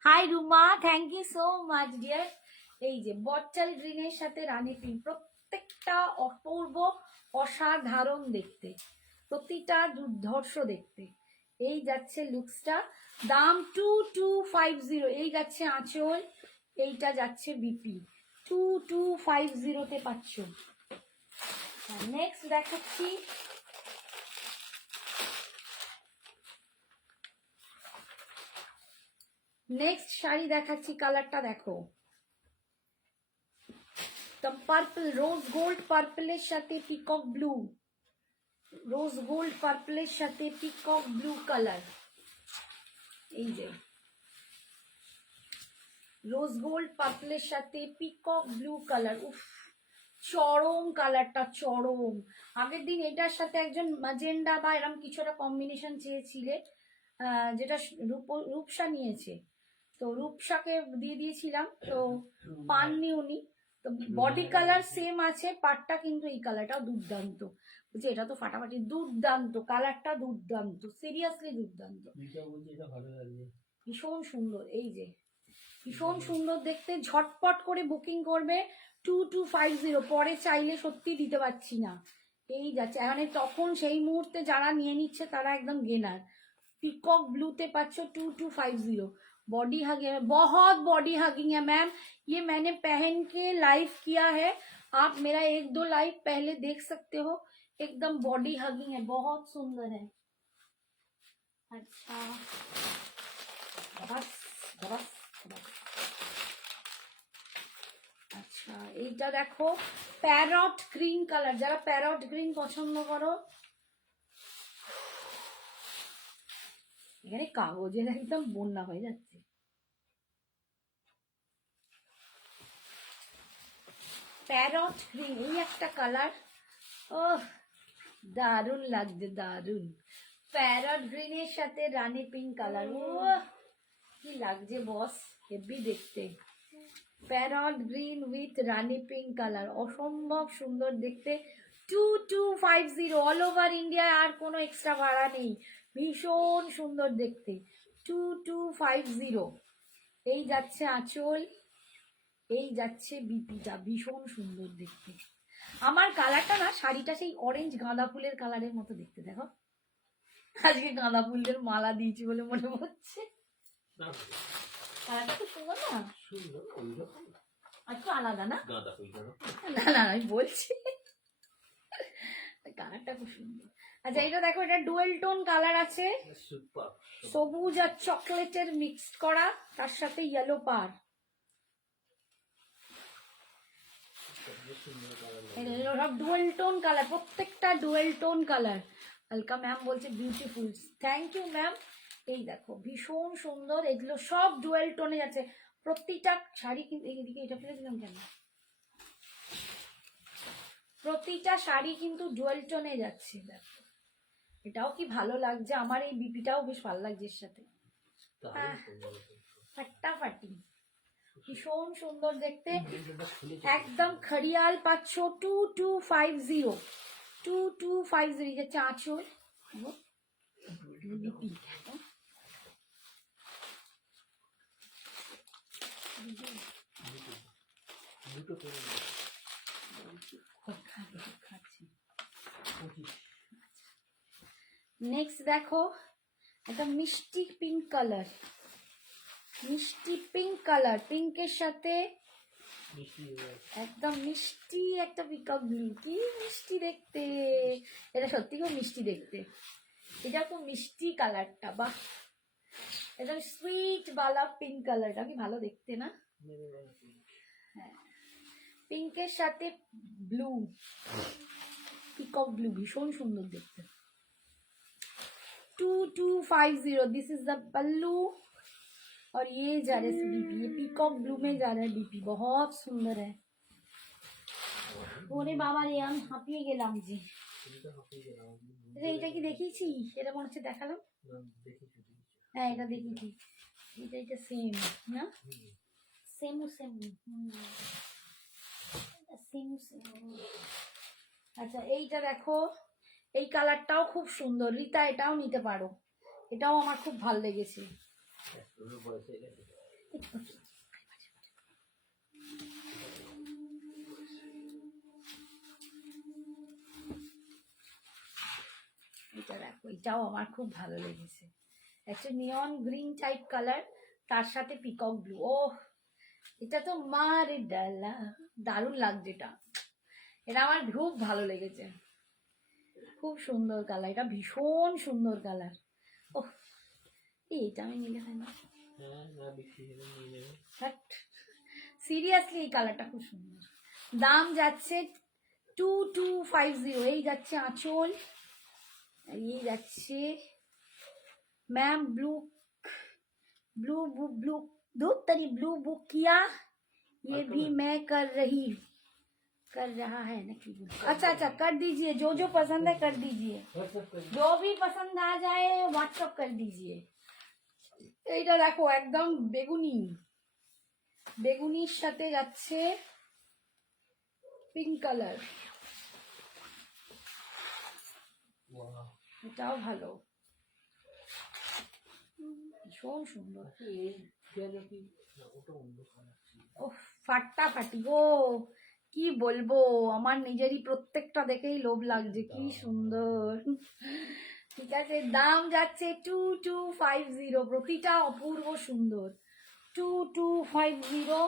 Hi Ruma, thank you so much dear. এই যে বটল গ্রিনের সাথে রানি পিঙ্ক, প্রত্যেকটা অপূর্ব অসাধারণ দেখতে, প্রতিটা দুর্ধর্ষ দেখতে। এই যাচ্ছে লুকসটা, দাম 2250। এই যাচ্ছে আঁচল, এইটা যাচ্ছে বিপি, 2250-তে পাচ্ছ। নেক্সট দেখাচ্ছি নেক্সট শাড়ি দেখাচ্ছি, কালারটা দেখো, পার্পল, রোজ গোল্ড পার্পলের সাথে পিকক ব্লু, রোজ গোল্ড পার্পলের সাথে পিকক ব্লু কালার। এই যে রোজ গোল্ড পার্পলের সাথে পিকক ব্লু কালার, উফ চরম কালারটা, চরম। আগের দিন এটার সাথে একজন ম্যাজেন্ডা বা এরকম কিছু একটা কম্বিনেশন চেয়েছিলে, যেটা রূপসা নিয়েছে, তো রূপসাকে দিয়ে দিয়েছিলাম, তো পাননি উনি। তো বডি কালার সেম আছে, পাটটা কিন্তু এই কালারটাও দুর্দান্ত, বলছে এটা তো ফাটাফাটি, দুর্দান্ত কালারটা, দুর্দান্ত, সিরিয়াসলি দুর্দান্ত, ভীষণ সুন্দর। এই যে ভীষণ সুন্দর দেখতে, ঝটপট করে বুকিং করবে 2250, পরে চাইলে সত্যি দিতে পারছি না। এই যাচ্ছে মানে তখন সেই মুহূর্তে যারা নিয়ে নিচ্ছে তারা একদম গেনার। पिकॉक ब्लू ते पाचो 2250। बॉडी हगिंग है, बहुत बॉडी हगिंग है मैम, ये मैंने पहन के लाइव किया है, आप मेरा 1-2 लाइव पहले देख सकते हो, एकदम बॉडी हगिंग है, बहुत सुंदर है। अच्छा बस बस बस। আচ্ছা এইটা দেখো, প্যারট গ্রিন কালার, যারা প্যারট গ্রিন পছন্দ করো, এখানে কাগজের একদম বন্যা হয়ে যাচ্ছে। প্যারট গ্রিন, এই একটা কালার, ও দারুণ লাগছে, দারুণ। প্যারট গ্রিনের সাথে রানী পিঙ্ক কালার, ও কি লাগছে বস, হেভি দেখতে। Parrot green with Rani pink colour, অসম্ভব সুন্দর দেখতে, 2250 অল ওভার ইন্ডিয়ায়, আর কোনো এক্সট্রা ভাড়া নেই। ভীষণ সুন্দর দেখতে, 2250। এই যাচ্ছে আঁচল, এই যাচ্ছে বিপিটা, ভীষণ সুন্দর দেখতে। আমার কালারটা না, শাড়িটা সেই অরেঞ্জ গাঁদা ফুলের কালারের মতো দেখতে। দেখো আজকে গাঁদা ফুলের মালা দিয়েছি বলে মনে হচ্ছে। না, কালারটা খুব সুন্দর না, সুন্দর ওইরকম একটু আলাদা না? গাঁদা ফুল কেন? না না আমি বলছি কালারটা খুব সুন্দর। আচ্ছা এটা দেখো, এটা ডুয়েল টোন কালার আছে, সুপার। সবুজ আর চকলেটের মিক্সড করা, তার সাথে ইয়েলো পার। সব ডুয়েল টোন কালার, প্রত্যেকটা dual tone colour. Alka ma'am বলছে বিউটিফুল, থ্যাংক ইউ ম্যাম। এই দেখো ভীষণ সুন্দর, এগুলো সব ডুয়েল টোনে যাচ্ছে প্রতিটা শাড়ি। কিন্তু এইদিকে এটা ফেলে দিলাম কেন? প্রতিটা শাড়ি কিন্তু ডুয়েল টোনে যাচ্ছে। দেখো এটাও কি ভালো লাগছে, আমার এই বিপিটাও বেশ ভালো লাগছে এর সাথে, ফাটাফাটি, ভীষণ সুন্দর দেখতে। একদম খড়িয়াল পাচ্ছ 2250, 2250 যে চাঁচল বিপি। নেক্সট দেখো একটা মিষ্টি পিঙ্ক কালার, মিষ্টি পিঙ্ক কালার, পিঙ্কের সাথে একদম মিষ্টি একটা পিকক ব্লু, কি মিষ্টি দেখতে। এটা সত্যি খুব মিষ্টি দেখতে, এটা খুব মিষ্টি কালারটা, বাহ এটা সুইট বালা পিঙ্ক কালারটা কি ভালো দেখতে না? হ্যাঁ, পিঙ্কের সাথে ব্লু, পিকক ব্লু, ভীষণ সুন্দর দেখতে। 2250, दिस इज द पल्लू और ये जा रहा है बीपी, ये पीकॉक ब्लू में जा रहा है बीपी, बहुत सुंदर है। ওরে বাবা রে, আমি হাঁপিয়ে গেলাম যে। এটা কি দেখিয়েছি? এটা মনে হচ্ছে দেখালাম। হ্যাঁ এটা দেখিয়েছি, এটা সেম না? Same same same same. আচ্ছা এইটা দেখো, এই কালারটাও খুব সুন্দর, রিতা এটাও নিতে পারো, এটাও আমার খুব ভালো লেগেছে। এটা দেখো, এটাও আমার খুব ভালো লেগেছে, একটা নিয়ন গ্রিন টাইপ কালার, তার সাথে পিকক ব্লু। ও এটা তো মারে ডালা, দারুণ লাগছে এটা, এটা আমার খুব ভালো লেগেছে, খুব সুন্দর কালার, এটা ভীষণ সুন্দর কালার। ও এইটা আমি নিলে হয় না, সিরিয়াসলি এই কালারটা খুব সুন্দর। দাম যাচ্ছে 2250, এই যাচ্ছে আঁচল, এই যাচ্ছে मैम ब्लू ब्लू ब्लू दूध तरी ब्लू बुक किया, ये भी मैं कर रहा है ना कि अच्छा अच्छा कर दीजिए, जो जो पसंद है कर दीजिए, जो भी पसंद आ जाए व्हाट्सएप कर दीजिए। এইটা দেখো একদম বেগুনি, বেগুনির সাথে যাচ্ছে পিঙ্ক কালার, এটাও ভালো, ভীষণ সুন্দর। ও ফাটাফাটি গো, কি বলবো, আমার নিজেরই প্রত্যেকটা দেখেই লোভ লাগছে, কি সুন্দর। ঠিক আছে, দাম যাচ্ছে 2250, প্রতিটা অপূর্ব সুন্দর, 2250।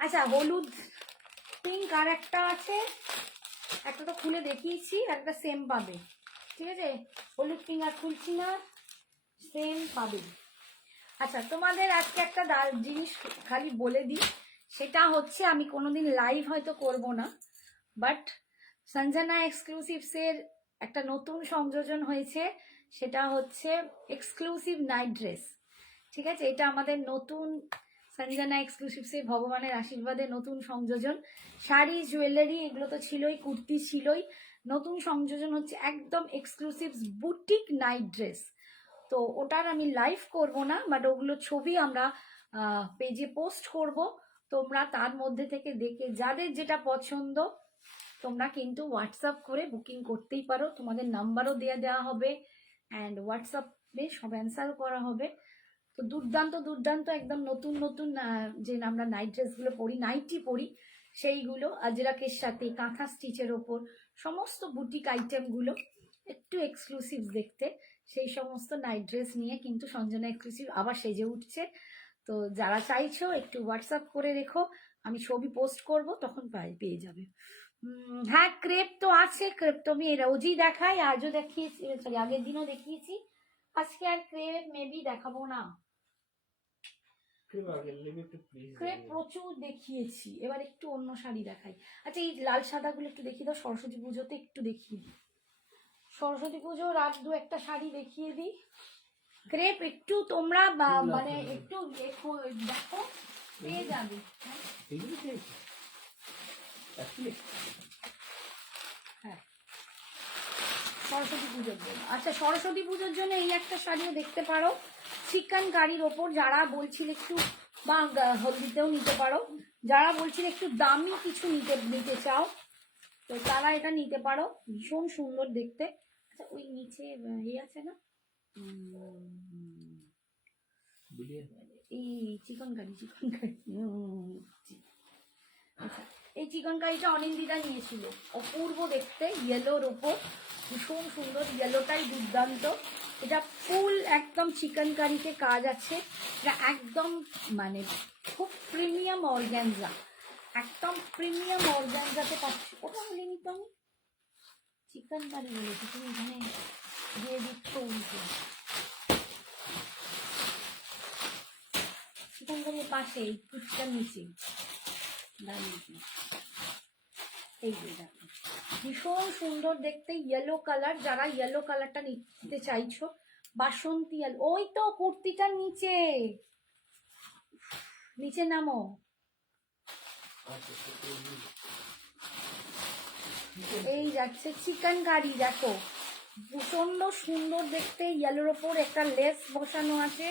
আচ্ছা হলুদ পিঙ্ক আর একটা আছে, একটা তো খুলে দেখিয়েছি, একটা সেম পাবে, ঠিক আছে? হলুদ পিঙ্ক আর খুলছি না, সেম পাবে। আচ্ছা তোমাদের আজকে একটা জিনিস খালি বলে দিই, সেটা হচ্ছে আমি কোনোদিন লাইভ হয়তো করব না, বাট সঞ্জনা এক্সক্লুসিভসের একটা নতুন সংযোজন হয়েছে, সেটা হচ্ছে এক্সক্লুসিভ নাইট ড্রেস, ঠিক আছে? এটা আমাদের নতুন সঞ্জনা এক্সক্লুসিভসের ভগবানের আশীর্বাদে নতুন সংযোজন, শাড়ি জুয়েলারি এগুলো তো ছিলই, কুর্তি ছিলই, নতুন সংযোজন হচ্ছে একদম এক্সক্লুসিভ বুটিক নাইট ড্রেস। তো ওটার আমি লাইভ করব না, বাট ওগুলো ছবি আমরা পেজে পোস্ট করব, তোমরা তার মধ্যে থেকে দেখে যাদের যেটা পছন্দ তোমরা কিন্তু হোয়াটসঅ্যাপ করে বুকিং করতেই পারো, তোমাদের নাম্বারও দেওয়া হবে অ্যান্ড হোয়াটসঅ্যাপে সব অ্যান্সারও করা হবে। তো দুর্দান্ত দুর্দান্ত একদম নতুন নতুন যে আমরা নাইট ড্রেসগুলো পরি, নাইটি পরি, সেইগুলো আজরাকের সাথে কাঁথা স্টিচের ওপর সমস্ত বুটিক আইটেমগুলো একটু এক্সক্লুসিভ দেখতে, সেই সমস্ত নাইট ড্রেস নিয়ে কিন্তু সঞ্জনা এক্সক্লুসিভ আবার সেজে উঠছে। তো যারা চাইছো একটু হোয়াটসঅ্যাপ করে রেখো, আমি ছবি পোস্ট করব, তখন পেয়ে যাবে। হ্যাঁ, ক্রেপ তো আছে, ক্রেপ তো আমি রোজই দেখাই, আজও দেখিয়েছি, সরি আগের দিনও দেখিয়েছি। আজকে আর ক্রেপ মেবি দেখাবো না, ক্রেপ প্রচুর দেখিয়েছি, এবার একটু অন্য শাড়ি দেখাই। আচ্ছা এই লাল সাদাগুলো একটু দেখিয়ে দাও, সরস্বতী পুজোতে একটু দেখিয়ে দিই, সরস্বতী পুজো রাত দু একটা শাড়ি দেখিয়ে দিই। ক্রেপ একটু তোমরা মানে একটু দেখো, পেয়ে যাবে। হ্যাঁ, সরস্বতী পুজোর জন্য। আচ্ছা সরস্বতী পুজোর জন্য এই একটা শাড়িও দেখতে পারো, চিকেন কারির ওপর, যারা বলছিল একটু, বা হলদিতেও নিতে পারো, যারা বলছিল একটু দামি কিছু নিতে চাও, তো তারা এটা নিতে পারো, ভীষণ সুন্দর দেখতে। আচ্ছা ওই নিচে আছে না এই চিকন কারি, আচ্ছা এই চিকন কারিটা অনিন্দিতা নিয়েছিল, অপূর্ব দেখতে, ইয়েলোর ওপর ভীষণ সুন্দর, ইয়েলোটাই দুর্দান্ত। এটা ফুল একদম চিকেন কারিতে কাজ আছে, এটা একদম মানে খুব প্রিমিয়াম অর্গ্যানজা, একদম প্রিমিয়াম অর্গ্যানজাতে পাচ্ছি। ওটা বলিনি তো আমি, চিকেন কারি বলেছি, তুমি এখানে দিয়ে দিচ্ছ উল্টো। চিকেন কারির পাশে এই ফুচকার নিচে দাঁড়িয়েছি, এই যে দেখো ভীষণ সুন্দর দেখতে, ইয়েলো কালার, যারা ইয়েলো কালারটা নিতে চাইছো, বাসন্তী ওই তো কুর্তিটার নিচে, নিচে নামো, এই যাচ্ছে চিকেন কারি, দেখো প্রচন্ড সুন্দর দেখতে, ইয়েলোর ওপর একটা লেস বসানো আছে,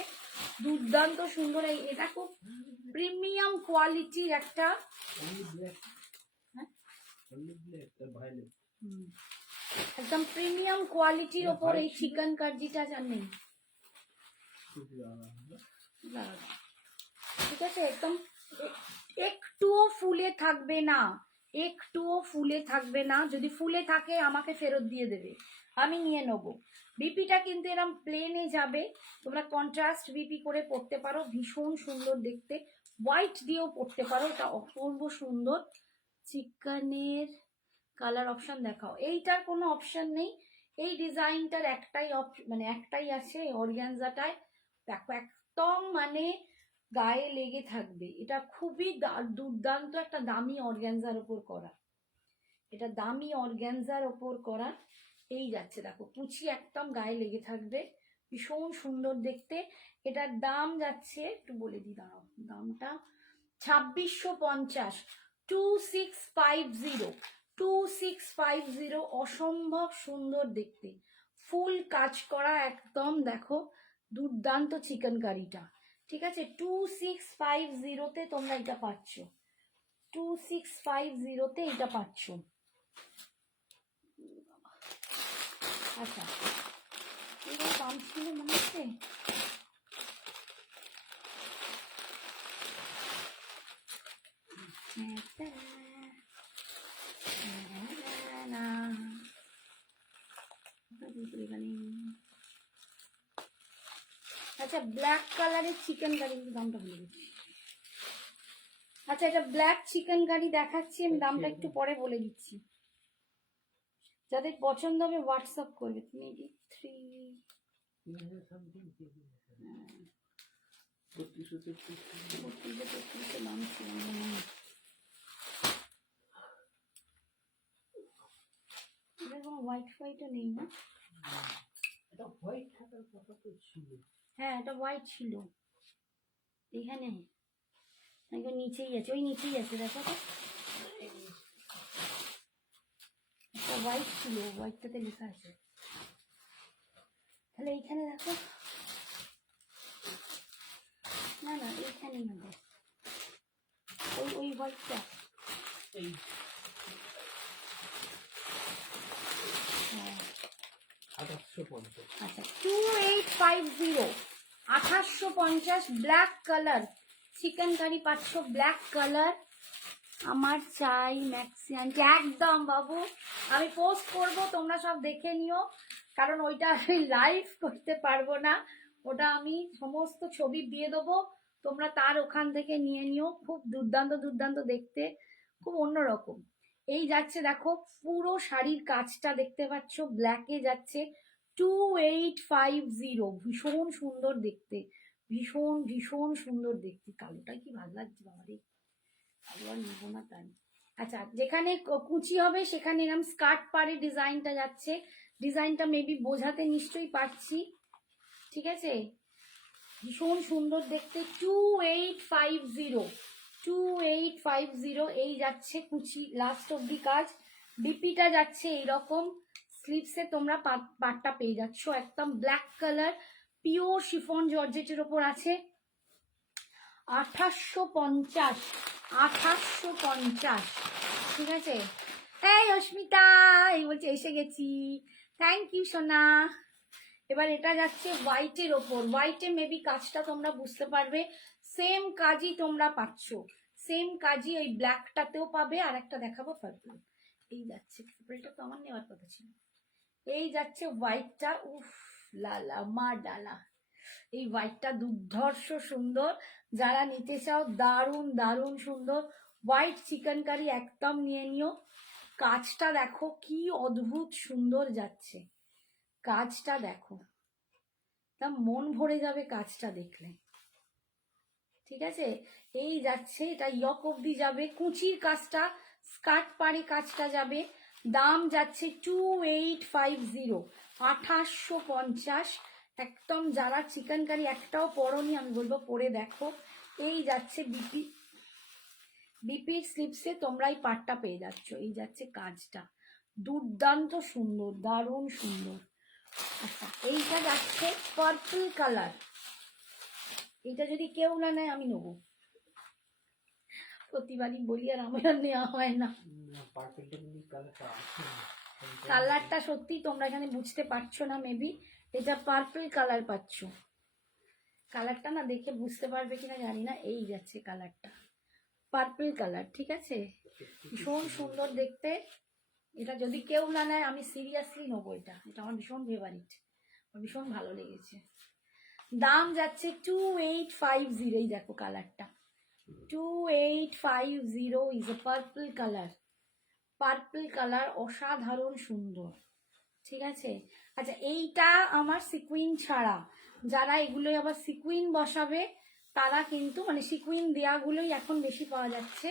দুর্দান্ত সুন্দর। এটা খুব প্রিমিয়াম কোয়ালিটির একটা, একদম প্রিমিয়াম কোয়ালিটির ওপর এই চিকেন কারিটা জানেন, ঠিক আছে, একদম একটুও ফুলে থাকবে না, একটুও ফুলে থাকবে না, যদি ফুলে থাকে আমাকে ফেরত দিয়ে দেবে, আমি নিয়ে নেবো। বিপিটা কিন্তু এরকম প্লেনে যাবে, তোমরা কন্ট্রাস্ট বিপি করে পরতে পারো, ভীষণ সুন্দর দেখতে, হোয়াইট দিয়েও পরতে পারো, এটা অপূর্ব সুন্দর। চিকেনের কালার অপশন দেখাও, এইটার কোনো অপশন নেই, এই ডিজাইনটার একটাই মানে একটাই আছে অর্গ্যানজাটায়, দেখো একদম মানে গায়ে লেগে থাকবে, এটা খুবই দুর্দান্ত একটা দামি অর্গ্যানজার ওপর করা, এটা দামি অর্গ্যানজার ওপর করা, এই যাচ্ছে দেখো কুচি একদম গায়ে লেগে থাকবে, ভীষণ সুন্দর দেখতে। এটার দাম যাচ্ছে, একটু বলে দিই দাঁড়াও, দামটা 2650, 2650, 2650, অসম্ভব সুন্দর দেখতে, ফুল কাজ করা একদম, দেখো দুর্দান্ত চিকেন কারিটা, ঠিক আছে, 2650-তে তোমরা এটা পাচ্ছ, 2650-তে এটা পাচ্ছ। আচ্ছা এবার দাম ছিল মনে হচ্ছে, আচ্ছা ব্ল্যাক কালারের চিকেন কারি, দামটা ভুলে গেছি। আচ্ছা এটা ব্ল্যাক চিকেন কারি দেখাচ্ছি, আমি দামটা একটু পরে বলে দিচ্ছি, যাদের পছন্দ হবে হোয়াটসঅ্যাপ করবে। তুমি 32 দাম ছিল, এটা কোনো হোয়াইট হোয়াইটও নেই না, এটা হোয়াইট থাকার কথা তো ছিল, হ্যাঁ এটা হোয়াইট ছিল, এখানে একদম নিচেই আছে, ওই নিচেই আছে, দেখো তো একটা হোয়াইট ছিল, হোয়াইটটাতে লেখা আছে, তাহলে এইখানে দেখো, না না এইখানেই হবে, ওই হোয়াইটটা, এই 2850। আচ্ছা 2850, 2850 ব্ল্যাক কালার চিকেন কারি পাচ্ছ, ব্ল্যাক কালার। আমার চাই ম্যাক্সি আন্টি, একদম বাবু আমি পোস্ট করব, তোমরা সব দেখে নিও, কারণ ওইটা আমি লাইভ করতে পারবো না, ওটা আমি সমস্ত ছবি দিয়ে দেবো, তোমরা তার ওখান থেকে নিয়ে নিও। খুব দুর্দান্ত দুর্দান্ত দেখতে, খুব অন্যরকম। এই যাচ্ছে দেখো পুরো শাড়ির কাজটা দেখতে পাচ্ছ, ব্ল্যাকে যাচ্ছে 2850, ভীষণ সুন্দর দেখতে, ভীষণ ভীষণ সুন্দর দেখতে। কালোটা কি ভালো লাগছে বাবারে, কালো আর নেবো না তাই। আচ্ছা যেখানে কুচি হবে সেখানে এরকম স্কার্ট পাড়ে ডিজাইনটা যাচ্ছে, ডিজাইনটা মেবি বোঝাতে নিশ্চয়ই পারছি, ঠিক আছে, ভীষণ সুন্দর দেখতে। 2850, 2850 এই যাচ্ছে কুচি লাস্ট অব্দি কাজ, বিপিটা যাচ্ছে এইরকম, স্লিভসে তোমরা পাটটা পেয়ে যাচ্ছ একদম ব্ল্যাক কালার, পিওর শিফন জর্জেটের ওপর আছে। 2850, 2850, ঠিক আছে। এই অস্মিতা এই বলছে এসে গেছি, থ্যাংক ইউ সোনা। এবার এটা যাচ্ছে হোয়াইটের ওপর, হোয়াইটে মেবি কাজটা তোমরা বুঝতে পারবে, সেম কাজই তোমরা পাচ্ছ, সেম কাজই ওই ব্ল্যাকটাতেও পাবে। আর একটা দেখাবো পার্পল, এই যাচ্ছে পার্পলটা তো আমার নেওয়ার কথা ছিল, এই যাচ্ছে হোয়াইটটা, উফ লালা মা ডালা, এই হোয়াইটটা দুর্ধর্ষ সুন্দর, যারা নিতে চাও দারুণ দারুণ সুন্দর হোয়াইট চিকেন কারি একদম নিয়ে নিও। কাজটা দেখো কি অদ্ভুত সুন্দর যাচ্ছে, কাজটা দেখো, তা মন ভরে যাবে কাজটা দেখলে, ঠিক আছে। এই যাচ্ছে এটা ইয়ক অব্দি যাবে, কুচির কাজটা স্কার্ট পাড়ে কাজটা যাবে, দাম যাচ্ছে 2850, 2850 একদম। যারা চিকেন কারি একটাও পরনি আমি বলবো পরে দেখো। এই যাচ্ছে বিপির স্লিপসে তোমরা এই পাটটা পেয়ে যাচ্ছ, এই যাচ্ছে কাজটা দুর্দান্ত সুন্দর, দারুণ সুন্দর। আচ্ছা এইটা যাচ্ছে পার্পল কালার, এটা যদি কেউ না নেয় আমি নেবো, প্রতিবারই বলি আর আমার আর নেওয়া হয় না। কালারটা সত্যি তোমরা এখানে বুঝতে পারছো না, মেবি এটা পার্পল কালার পাচ্ছ, কালারটা না দেখে বুঝতে পারবে কিনা জানি না, এই যাচ্ছে কালারটা পার্পল কালার, ঠিক আছে, ভীষণ সুন্দর দেখতে। এটা যদি কেউ না নেয় আমি সিরিয়াসলি নেবো, এটা এটা আমার ভীষণ ফেভারিট, আমার ভীষণ ভালো লেগেছে। দাম যাচ্ছে 2850, এই দেখো কালারটা 2850 is a purple colour, purple colour অসাধারণ সুন্দর, ঠিক আছে। আচ্ছা এইটা আমার সিকুইন ছাড়া, যারা এগুলোই আবার সিকুইন বসাবে তারা কিন্তু, মানে সিকুইন দেয়াগুলোই এখন বেশি পাওয়া যাচ্ছে,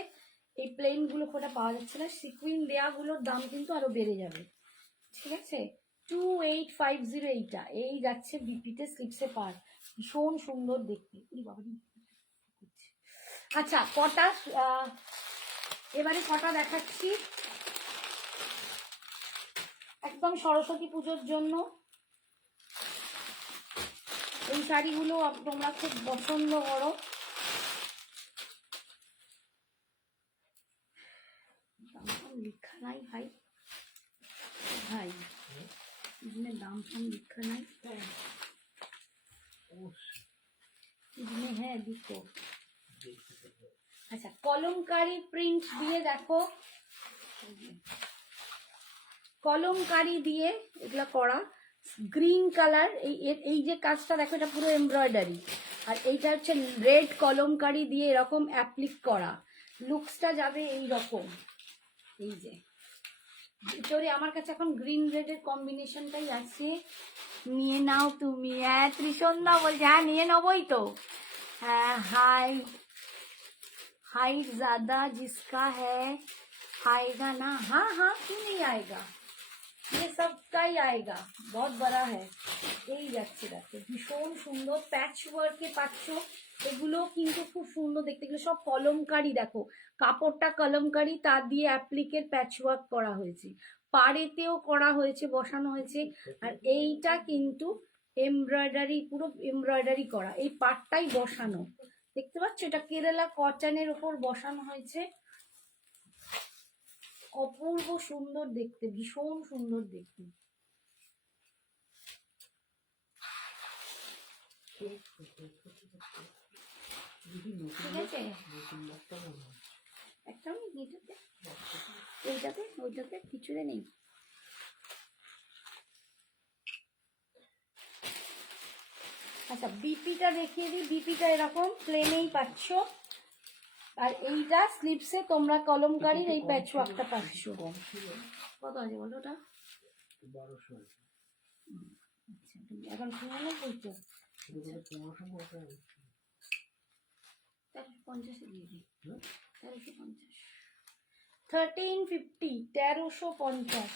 এই প্লেনগুলো কোটা পাওয়া যাচ্ছে না, সিকুইন দেয়াগুলোর দাম কিন্তু আরো বেড়ে যাবে, ঠিক আছে। 2850 এইটা, এই যাচ্ছে বিপিতে স্লিপসে পার, ভীষণ সুন্দর দেখতে। আচ্ছা কটা এবারে কটা দেখাচ্ছি একদম সরস্বতী পুজোর জন্য, এই শাড়িগুলো তোমরা খুব পছন্দ করো। দাম লিখা নাই ভাই, ভাই এখানে দাম ফাম লিখা নাই, এখানে হ্যাঁ দিতো। আচ্ছা কলমকারি প্রিন্ট দিয়ে দেখো, কলমকারি দিয়ে এগুলা করা, গ্রিন কালার, এই যে কাজটা দেখো এটা পুরো এমব্রয়ডারি, আর এইটা হচ্ছে রেড কলমকারি দিয়ে এরকম অ্যাপ্লিক করা, লুকসটা যাবে এই রকম। এই যে ভিতরে আমার কাছে এখন গ্রিন রেডের কম্বিনেশনটাই আছে, নিয়ে নাও তুমি। হ্যাঁ ত্রিসন্ধ্যা বলছে হ্যাঁ নিয়ে নেবই তো। হ্যাঁ হাই हाइट ज्यादा जिसका है आएगा ना, हाँ हाँ क्यों नहीं आएगा, ये सबका ही आएगा, बहुत बड़ा है। এই যাচ্ছে দেখো ভীষণ সুন্দর প্যাচ ওয়ার্কে পাচ্ছ, এগুলো কিন্তু খুব সুন্দর দেখতে, এগুলো সব কলমকারি, দেখো কাপড়টা কলমকারি, তার দিয়ে অ্যাপ্লিকের প্যাচ ওয়ার্ক করা হয়েছে, পাড়েতেও করা হয়েছে, বসানো হয়েছে, আর এইটা কিন্তু এমব্রয়ডারি, পুরো এমব্রয়ডারি করা, এই পাটটাই বসানো, দেখতে পাচ্ছ এটা কেরালা কটনের উপর বসানো হয়েছে, অপূর্ব সুন্দর দেখতে, ভীষণ সুন্দর দেখতে। যদি নতুন ঠিক আছে নতুন একটা মনে হয় একটা এইটাতে এইটাতে ওইটাতে কিছুতে নেই। আচ্ছা বিপিটা দেখিয়ে দিই, বিপিটা এরকম প্লেনেই পাচ্ছ, আর এইটা স্লিপসে তোমরা কলমকারীর এই প্যাচ ওয়ার্কটা পাচ্ছ। কম ছিল কত আছে বলো ওটা? 1200 আছে আচ্ছা এখন পুরোনো বলছো, 1500 মতো 1350 দিয়ে দিই, হ্যাঁ? 1350 1350 1350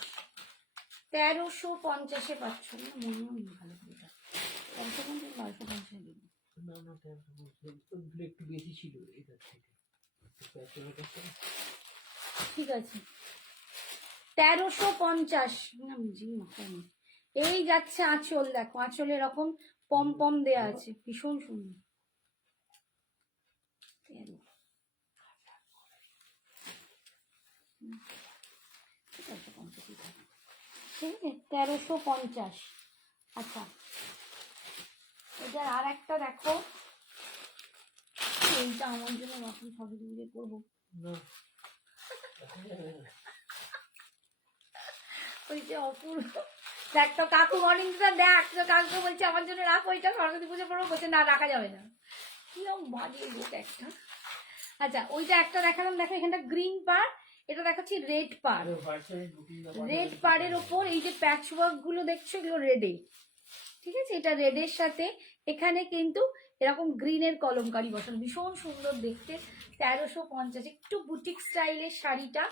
1350 পাচ্ছ না, মনে হয় না ভালো করে 1350 1250 দিন। না না 1350 ওগুলো একটু বেশি ছিল এটার থেকে প্যাচের কাছে ঠিক আছে 1350 না জি মাথা নেই। এই যাচ্ছে আঁচল, দেখো আঁচলে এরকম পম পম দেয়া আছে, ভীষণ সুন্দর। 13 ঠিক আছে 1350। আচ্ছা এটার আর একটা দেখো, এইটা আমার জন্য নতুন ফটো দিয়ে করবো। না ওই যে অপূর্ব দেখ তো কাকু মর্নিংটা দেখ তো, কাকু বলছে আমার জন্য রাখ ওইটা, সরস্বতী পুজো করবো, বলছে না রাখা যাবে না, কিরম বাজে লোক একটা। আচ্ছা ওইটা একটা দেখালাম, দেখো এখানটা গ্রিন পাড়, এটা দেখাচ্ছি রেড পাড়। রেড পাড়ের ওপর এই যে প্যাচ ওয়ার্ক গুলো দেখছো এগুলো রেডে, ঠিক আছে এটা রেডের সাথে এখানে কিন্তু এরকম গ্রিনের কলমকারি বসানো, ভীষণ সুন্দর দেখতে। 1350 একটু বুটিক স্টাইলের শাড়িটা,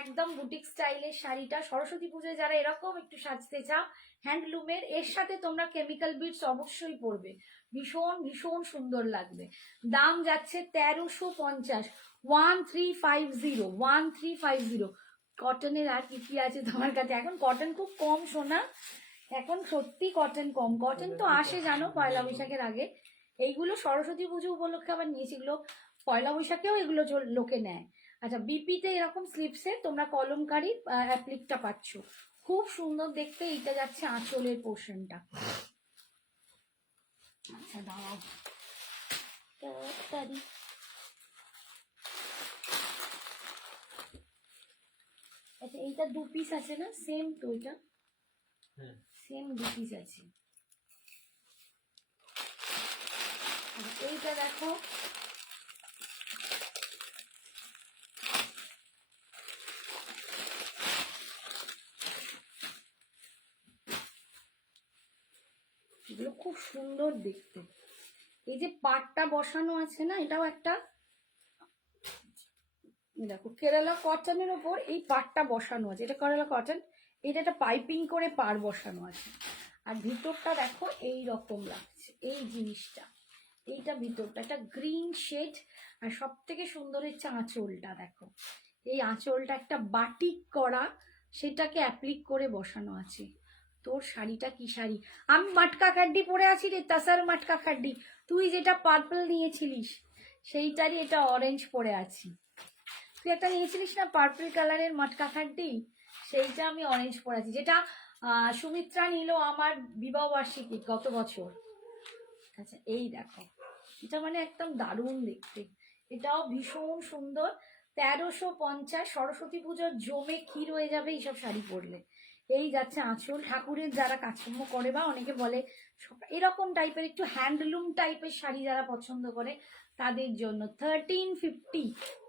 একদম বুটিক স্টাইলের শাড়িটা সরস্বতী পুজোয় যারা এরকম একটু সাজতে চাও, হ্যান্ডলুমের এর সাথে তোমরা কেমিক্যাল বিটস অবশ্যই পরবে, ভীষণ ভীষণ সুন্দর লাগবে। দাম যাচ্ছে 1350, 1350 1350। কটনের আর কি কি আছে তোমার কাছে? এখন কটন খুব কম সোনা, এখন সত্যি কটন কম, কটন তো আসে জানো পয়লা বৈশাখের আগে, এইগুলো সরস্বতী পুজো উপলক্ষে আবার নিয়েছি, এগুলো পয়লা বৈশাখেও এগুলো লোকে নেয়। আচ্ছা বিপিতে এরকম স্লিপসে তোমরা কলমকারি অ্যাপ্লিকটা পাচ্ছ, খুব সুন্দর দেখতে। এইটা যাচ্ছে আঁচলের পোর্শনটা। আচ্ছা দাঁড়াও তাড়াতাড়ি, আচ্ছা এইটা 2 পিস আছে না, সেম তো এটা হ্যাঁ সেম 2 পিস আছে। আচ্ছা, এইটা দেখো এগুলো খুব সুন্দর দেখতে। এই যে পাটটা বসানো আছে না, এটাও একটা দেখো কেরালা কটনের ওপর এই পাটটা বসানো আছে, এটা কেরালা কটন, এটা একটা পাইপিং করে পার বসানো আছে, আর ভিতরটা দেখো এই রকম লাগছে এই জিনিসটা, এইটা ভিতরটা একটা গ্রিন শেড। আর সব থেকে সুন্দর হচ্ছে আঁচলটা দেখো, এই আঁচলটা একটা বাটিক করা, সেটাকে অ্যাপ্লিক করে বসানো আছে। তোর শাড়িটা কি শাড়ি, আমি মাটকা খাড্ডি পরে আছি রে, তাসার মাটকা খাড্ডি, তুই যেটা পার্পল নিয়েছিলিস সেইটারই এটা অরেঞ্জ পরে আছি। তুই একটা নিয়েছিলিস না পার্পল কালারের মাটকা খাড্ডি, সেইটা আমি অরেঞ্জ পরে আছি, যেটা সুমিত্রা নিল আমার বিবাহ বার্ষিকী গত বছর। আচ্ছা এই দেখো এটা মানে একদম দারুণ দেখতে, এটাও ভীষণ সুন্দর। 1350, সরস্বতী পুজোর জমে ক্ষীর হয়ে যাবে এইসব শাড়ি পরলে। এই যাচ্ছে আঁচল, ঠাকুরের যারা কাজকর্ম করে বা অনেকে বলে এরকম টাইপের একটু হ্যান্ডলুম টাইপের শাড়ি যারা পছন্দ করে তাদের জন্য 1350,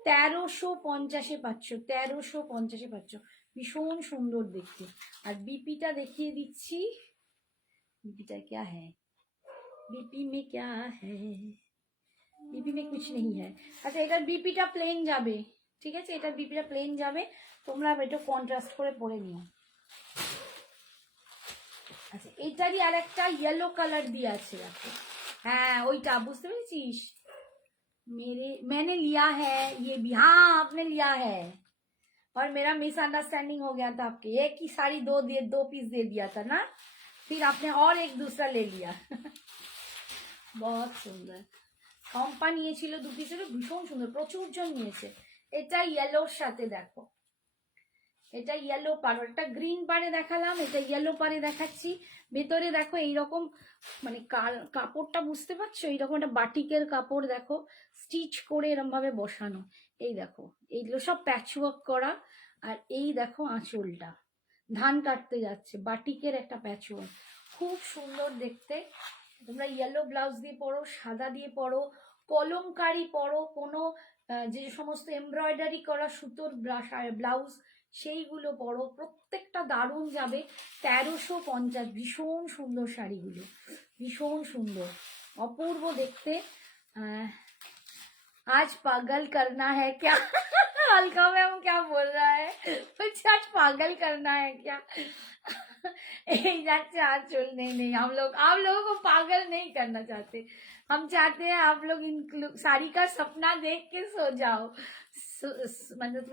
1350 পাচ্ছ, 1350 পাচ্ছ, ভীষণ সুন্দর দেখতে। আর বিপিটা দেখিয়ে দিচ্ছি, বিপিটা क्या है, बीपी में क्या है, बीपी में कुछ नहीं है। আচ্ছা এটার বিপিটা প্লেন যাবে, ঠিক আছে এটার বিপিটা প্লেন যাবে, তোমরা এটা কন্ট্রাস্ট করে পরে নিও। আচ্ছা এটারই আর একটা ইয়েলো কালার দিয়ে আছে দেখো, হ্যাঁ ওইটা বুঝতে পেরেছিস, मैंने लिया है ये भी, हाँ आपने लिया है, और मेरा मिसअंडरस्टैंडिंग हो गया था, आपके एक ही साड़ी दो पीस दे दिया था ना, फिर आपने और एक दूसरा ले लिया। बहुत সুন্দর, কম্পা নিয়েছিল 2 পিসের, ভীষণ সুন্দর, প্রচুর জন নিয়েছে। এটা ইয়েলোর সাথে দেখো, এটা ইয়েলো পাড়, একটা গ্রিন পাড়ে দেখালাম, এটা ইয়েলো পাড়ে দেখাচ্ছি। ভেতরে দেখো এইরকম মানে কাপড়টা বুঝতে পারছো, এইরকম একটা বাটিকের কাপড় দেখো স্টিচ করে এরকম ভাবে বসানো। এই দেখো এইগুলো সব প্যাচওয়ার্ক করা। আর এই দেখো আঁচলটা ধান কাটতে যাচ্ছে, বাটিকের একটা প্যাচওয়ার্ক, খুব সুন্দর দেখতে। তোমরা ইয়েলো ব্লাউজ দিয়ে পরো, সাদা দিয়ে পরো, কলমকারি পরো, কোনো যে সমস্ত এমব্রয়ডারি করা সুতোর ব্লাউজ সেইগুলো পরো, প্রত্যেকটা দারুণ যাবে। 1350, ভীষণ সুন্দর শাড়িগুলো, ভীষণ সুন্দর, অপূর্ব দেখতে। आज पागल करना है क्या? अलका मैम क्या बोल रहा है? कुछ आज पागल करना है क्या? आज चल नहीं, हम लोगों को पागल नहीं करना चाहते। हम चाहते हैं आप लोग इन साड़ी का सपना देख के सो जाओ।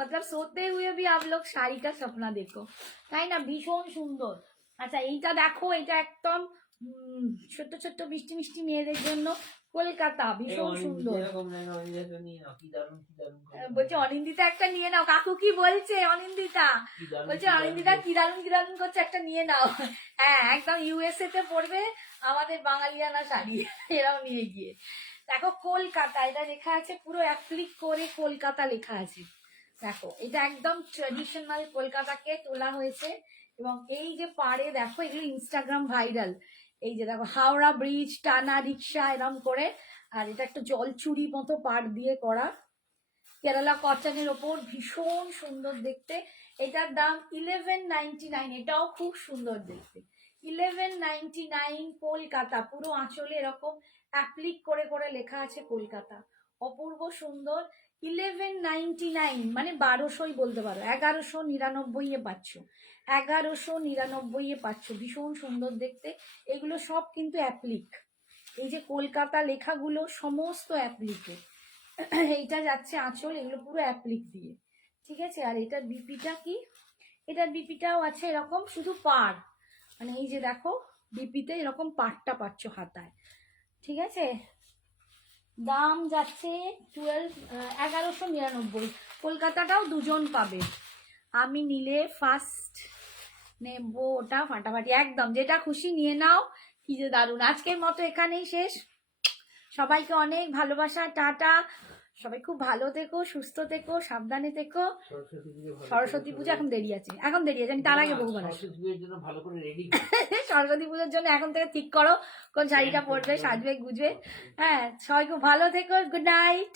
मतलब सोते हुए भी आप लोग শাড়ি का सपना देखो, তাই না? ভীষণ সুন্দর। আচ্ছা এইটা দেখো, এটা একদম ছোট্ট ছোট্ট মিষ্টি মিষ্টি মেয়েদের জন্য, কলকাতা, ভীষণ সুন্দর। বলছে অনিন্দিতা একটা নিয়ে নাও, কাকু কি বলছে? অনিন্দিতা বলছে অনিন্দিতা কি দারুন করছে, একটা নিয়ে নাও। হ্যাঁ একদম ইউএসএ তে পড়বে আমাদের বাঙালিয়ানা শাড়ি, এরাও নিয়ে গিয়ে। দেখো কলকাতা, এটা লেখা আছে পুরো অ্যাপ্লিক করে কলকাতা লেখা আছে। দেখো এটা একদম ট্রেডিশনাল কলকাতাকে তোলা হয়েছে। এবং এই যে পাড়ে দেখো, এগুলো ইনস্টাগ্রাম ভাইরাল। এই যে দেখো হাওড়া ব্রিজ, টানা রিক্সা এরম করে, আর এটা একটা জলচুরি মতো পাড় দিয়ে করা, কেরালা কটনের ওপর, ভীষণ সুন্দর দেখতে। এটার দাম 1199, এটাও খুব সুন্দর দেখতে। 1199 কলকাতা, পুরো আঁচলে এরকম অ্যাপ্লিক করে করে লেখা আছে কলকাতা, অপূর্ব সুন্দর। 1199 মানে 1200ই বলতে পারো, 1199 পাচ্ছ, 1199 পাচ্ছ, ভীষণ সুন্দর দেখতে। এগুলো সব কিন্তু অ্যাপ্লিক, এই যে কলকাতা লেখাগুলো সমস্ত অ্যাপ্লিকে। এইটা যাচ্ছে আঁচল, এগুলো পুরো অ্যাপ্লিক দিয়ে, ঠিক আছে। আর এটার বিপিটা কি? এটার বিপিটাও আছে এরকম, শুধু পাড়, মানে এই যে দেখো বিপিতে এরকম পাড়টা পাচ্ছ হাতায়, ঠিক আছে। দাম যাচ্ছে 1199। কলকাতাটাও দুজন পাবে, আমি নিলে ফার্স্ট নেব ওটা ফাটাফাটি, একদম যেটা খুশি নিয়ে নাও। কি যে দারুণ। আজকের মতো এখানেই শেষ, সবাইকে অনেক ভালোবাসা, টাটা। সবাই খুব ভালো থেকো, সুস্থ থেকো, সাবধানে থেকো। সরস্বতী পুজো এখন দেরি আছে, আমি তার আগে বহু মানুষ। সরস্বতী পুজোর জন্য এখন থেকে ঠিক করো কোন শাড়িটা পরবে, সাজবে গুজবে। হ্যাঁ সবাই খুব ভালো থেকো, গুড নাইট।